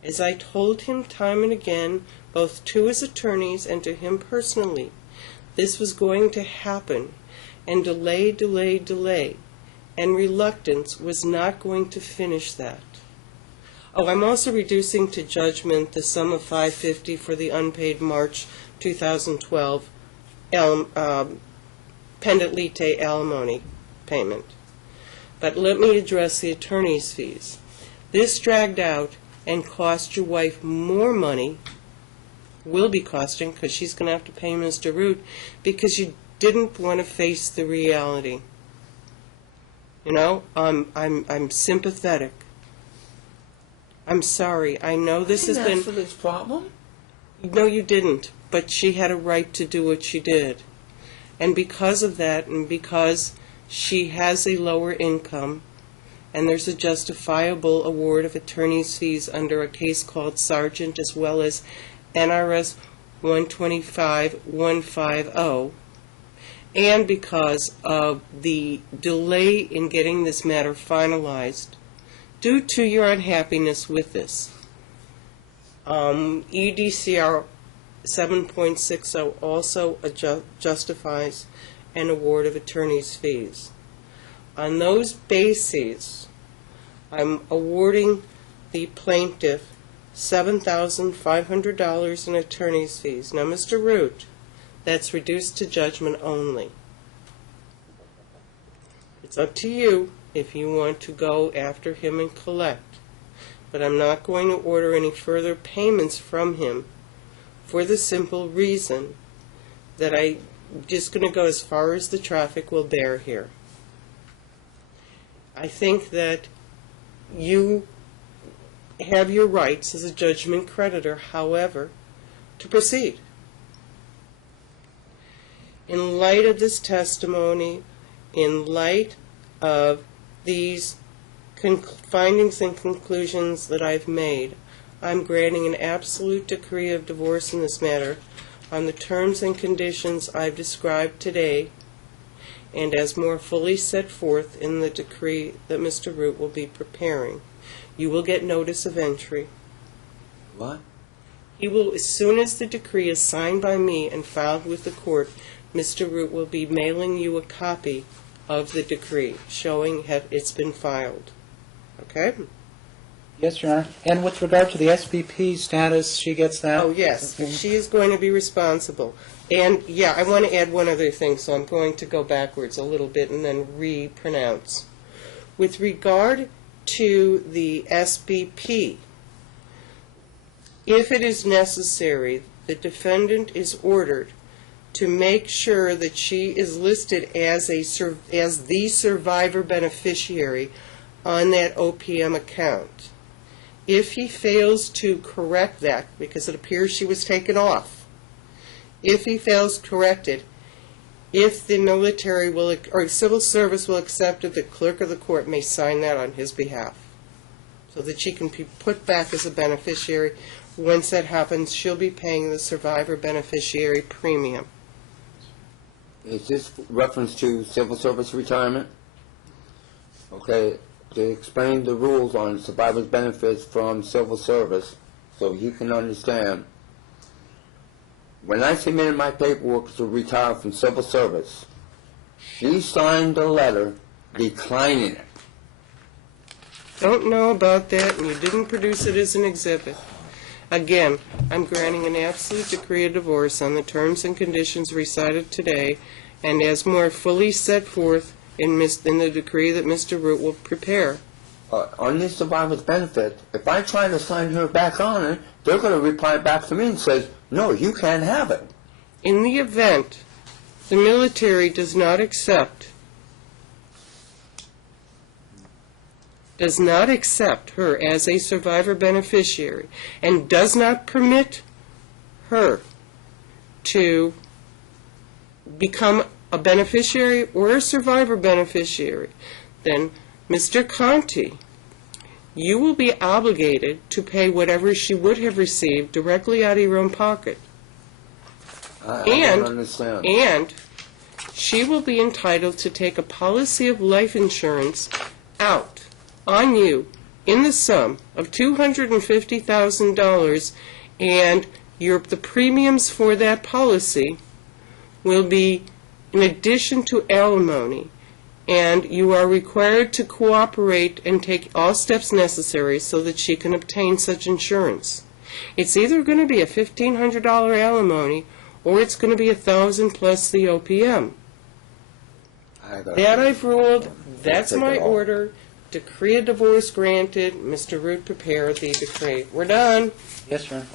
as I told him time and again, both to his attorneys and to him personally, this was going to happen, and delay, and reluctance was not going to finish that. Oh, I'm also reducing to judgment the sum of $550 for the unpaid March 2012 pendent lite alimony payment. But let me address the attorney's fees. This dragged out and cost your wife more money, will be costing, because she's going to have to pay Mr. Root, because you didn't want to face the reality. You know, I'm sympathetic. I'm sorry. I know this has I didn't been... ask for this problem. No, you didn't. But she had a right to do what she did. And because of that, and because she has a lower income, and there's a justifiable award of attorney's fees under a case called Sargent, as well as NRS 125-150, and because of the delay in getting this matter finalized, due to your unhappiness with this, EDCR 7.60 also justifies an award of attorney's fees. On those bases, I'm awarding the plaintiff $7,500 in attorney's fees. Now, Mr. Root, that's reduced to judgment only. It's up to you if you want to go after him and collect. But I'm not going to order any further payments from him for the simple reason that I'm just going to go as far as the traffic will bear here. I think that you have your rights as a judgment creditor, however, to proceed. In light of this testimony, in light of these findings and conclusions that I've made, I'm granting an absolute decree of divorce in this matter on the terms and conditions I've described today, and as more fully set forth in the decree that Mr. Root will be preparing. You will get notice of entry. What? He will, as soon as the decree is signed by me and filed with the court, Mr. Root will be mailing you a copy of the decree showing it's been filed. Okay? Yes, Your Honor. And with regard to the SBP status, she gets that? Oh, yes. She is going to be responsible. And, yeah, I want to add one other thing, so I'm going to go backwards a little bit and then re-pronounce. With regard to the SBP, if it is necessary, the defendant is ordered to make sure that she is listed as the survivor beneficiary on that OPM account. If he fails to correct that, because it appears she was taken off, if he fails to correct it, if the military will, or civil service will accept it, the clerk of the court may sign that on his behalf, so that she can be put back as a beneficiary. Once that happens, she'll be paying the survivor beneficiary premium. Is this reference to civil service retirement? Okay, to explain the rules on survivor's benefits from civil service so you can understand. When I submitted my paperwork to retire from civil service, she signed a letter declining it. Don't know about that, and you didn't produce it as an exhibit. Again, I'm granting an absolute decree of divorce on the terms and conditions recited today, and as more fully set forth in the decree that Mr. Root will prepare. On this survivor's benefit, if I try to sign her back on it, they're going to reply back to me and say, no, you can't have it. In the event the military does not accept her as a survivor beneficiary and does not permit her to become a beneficiary or a survivor beneficiary, then Mr. Conte, you will be obligated to pay whatever she would have received directly out of your own pocket. I don't understand. And she will be entitled to take a policy of life insurance out on you in the sum of $250,000, and the premiums for that policy will be in addition to alimony, and you are required to cooperate and take all steps necessary so that she can obtain such insurance. It's either going to be a $1,500 alimony or it's going to be $1,000 plus the OPM. That I've ruled. That's my order. Decree of divorce granted. Mr. Root, prepare the decree. We're done. Yes, Your Honor.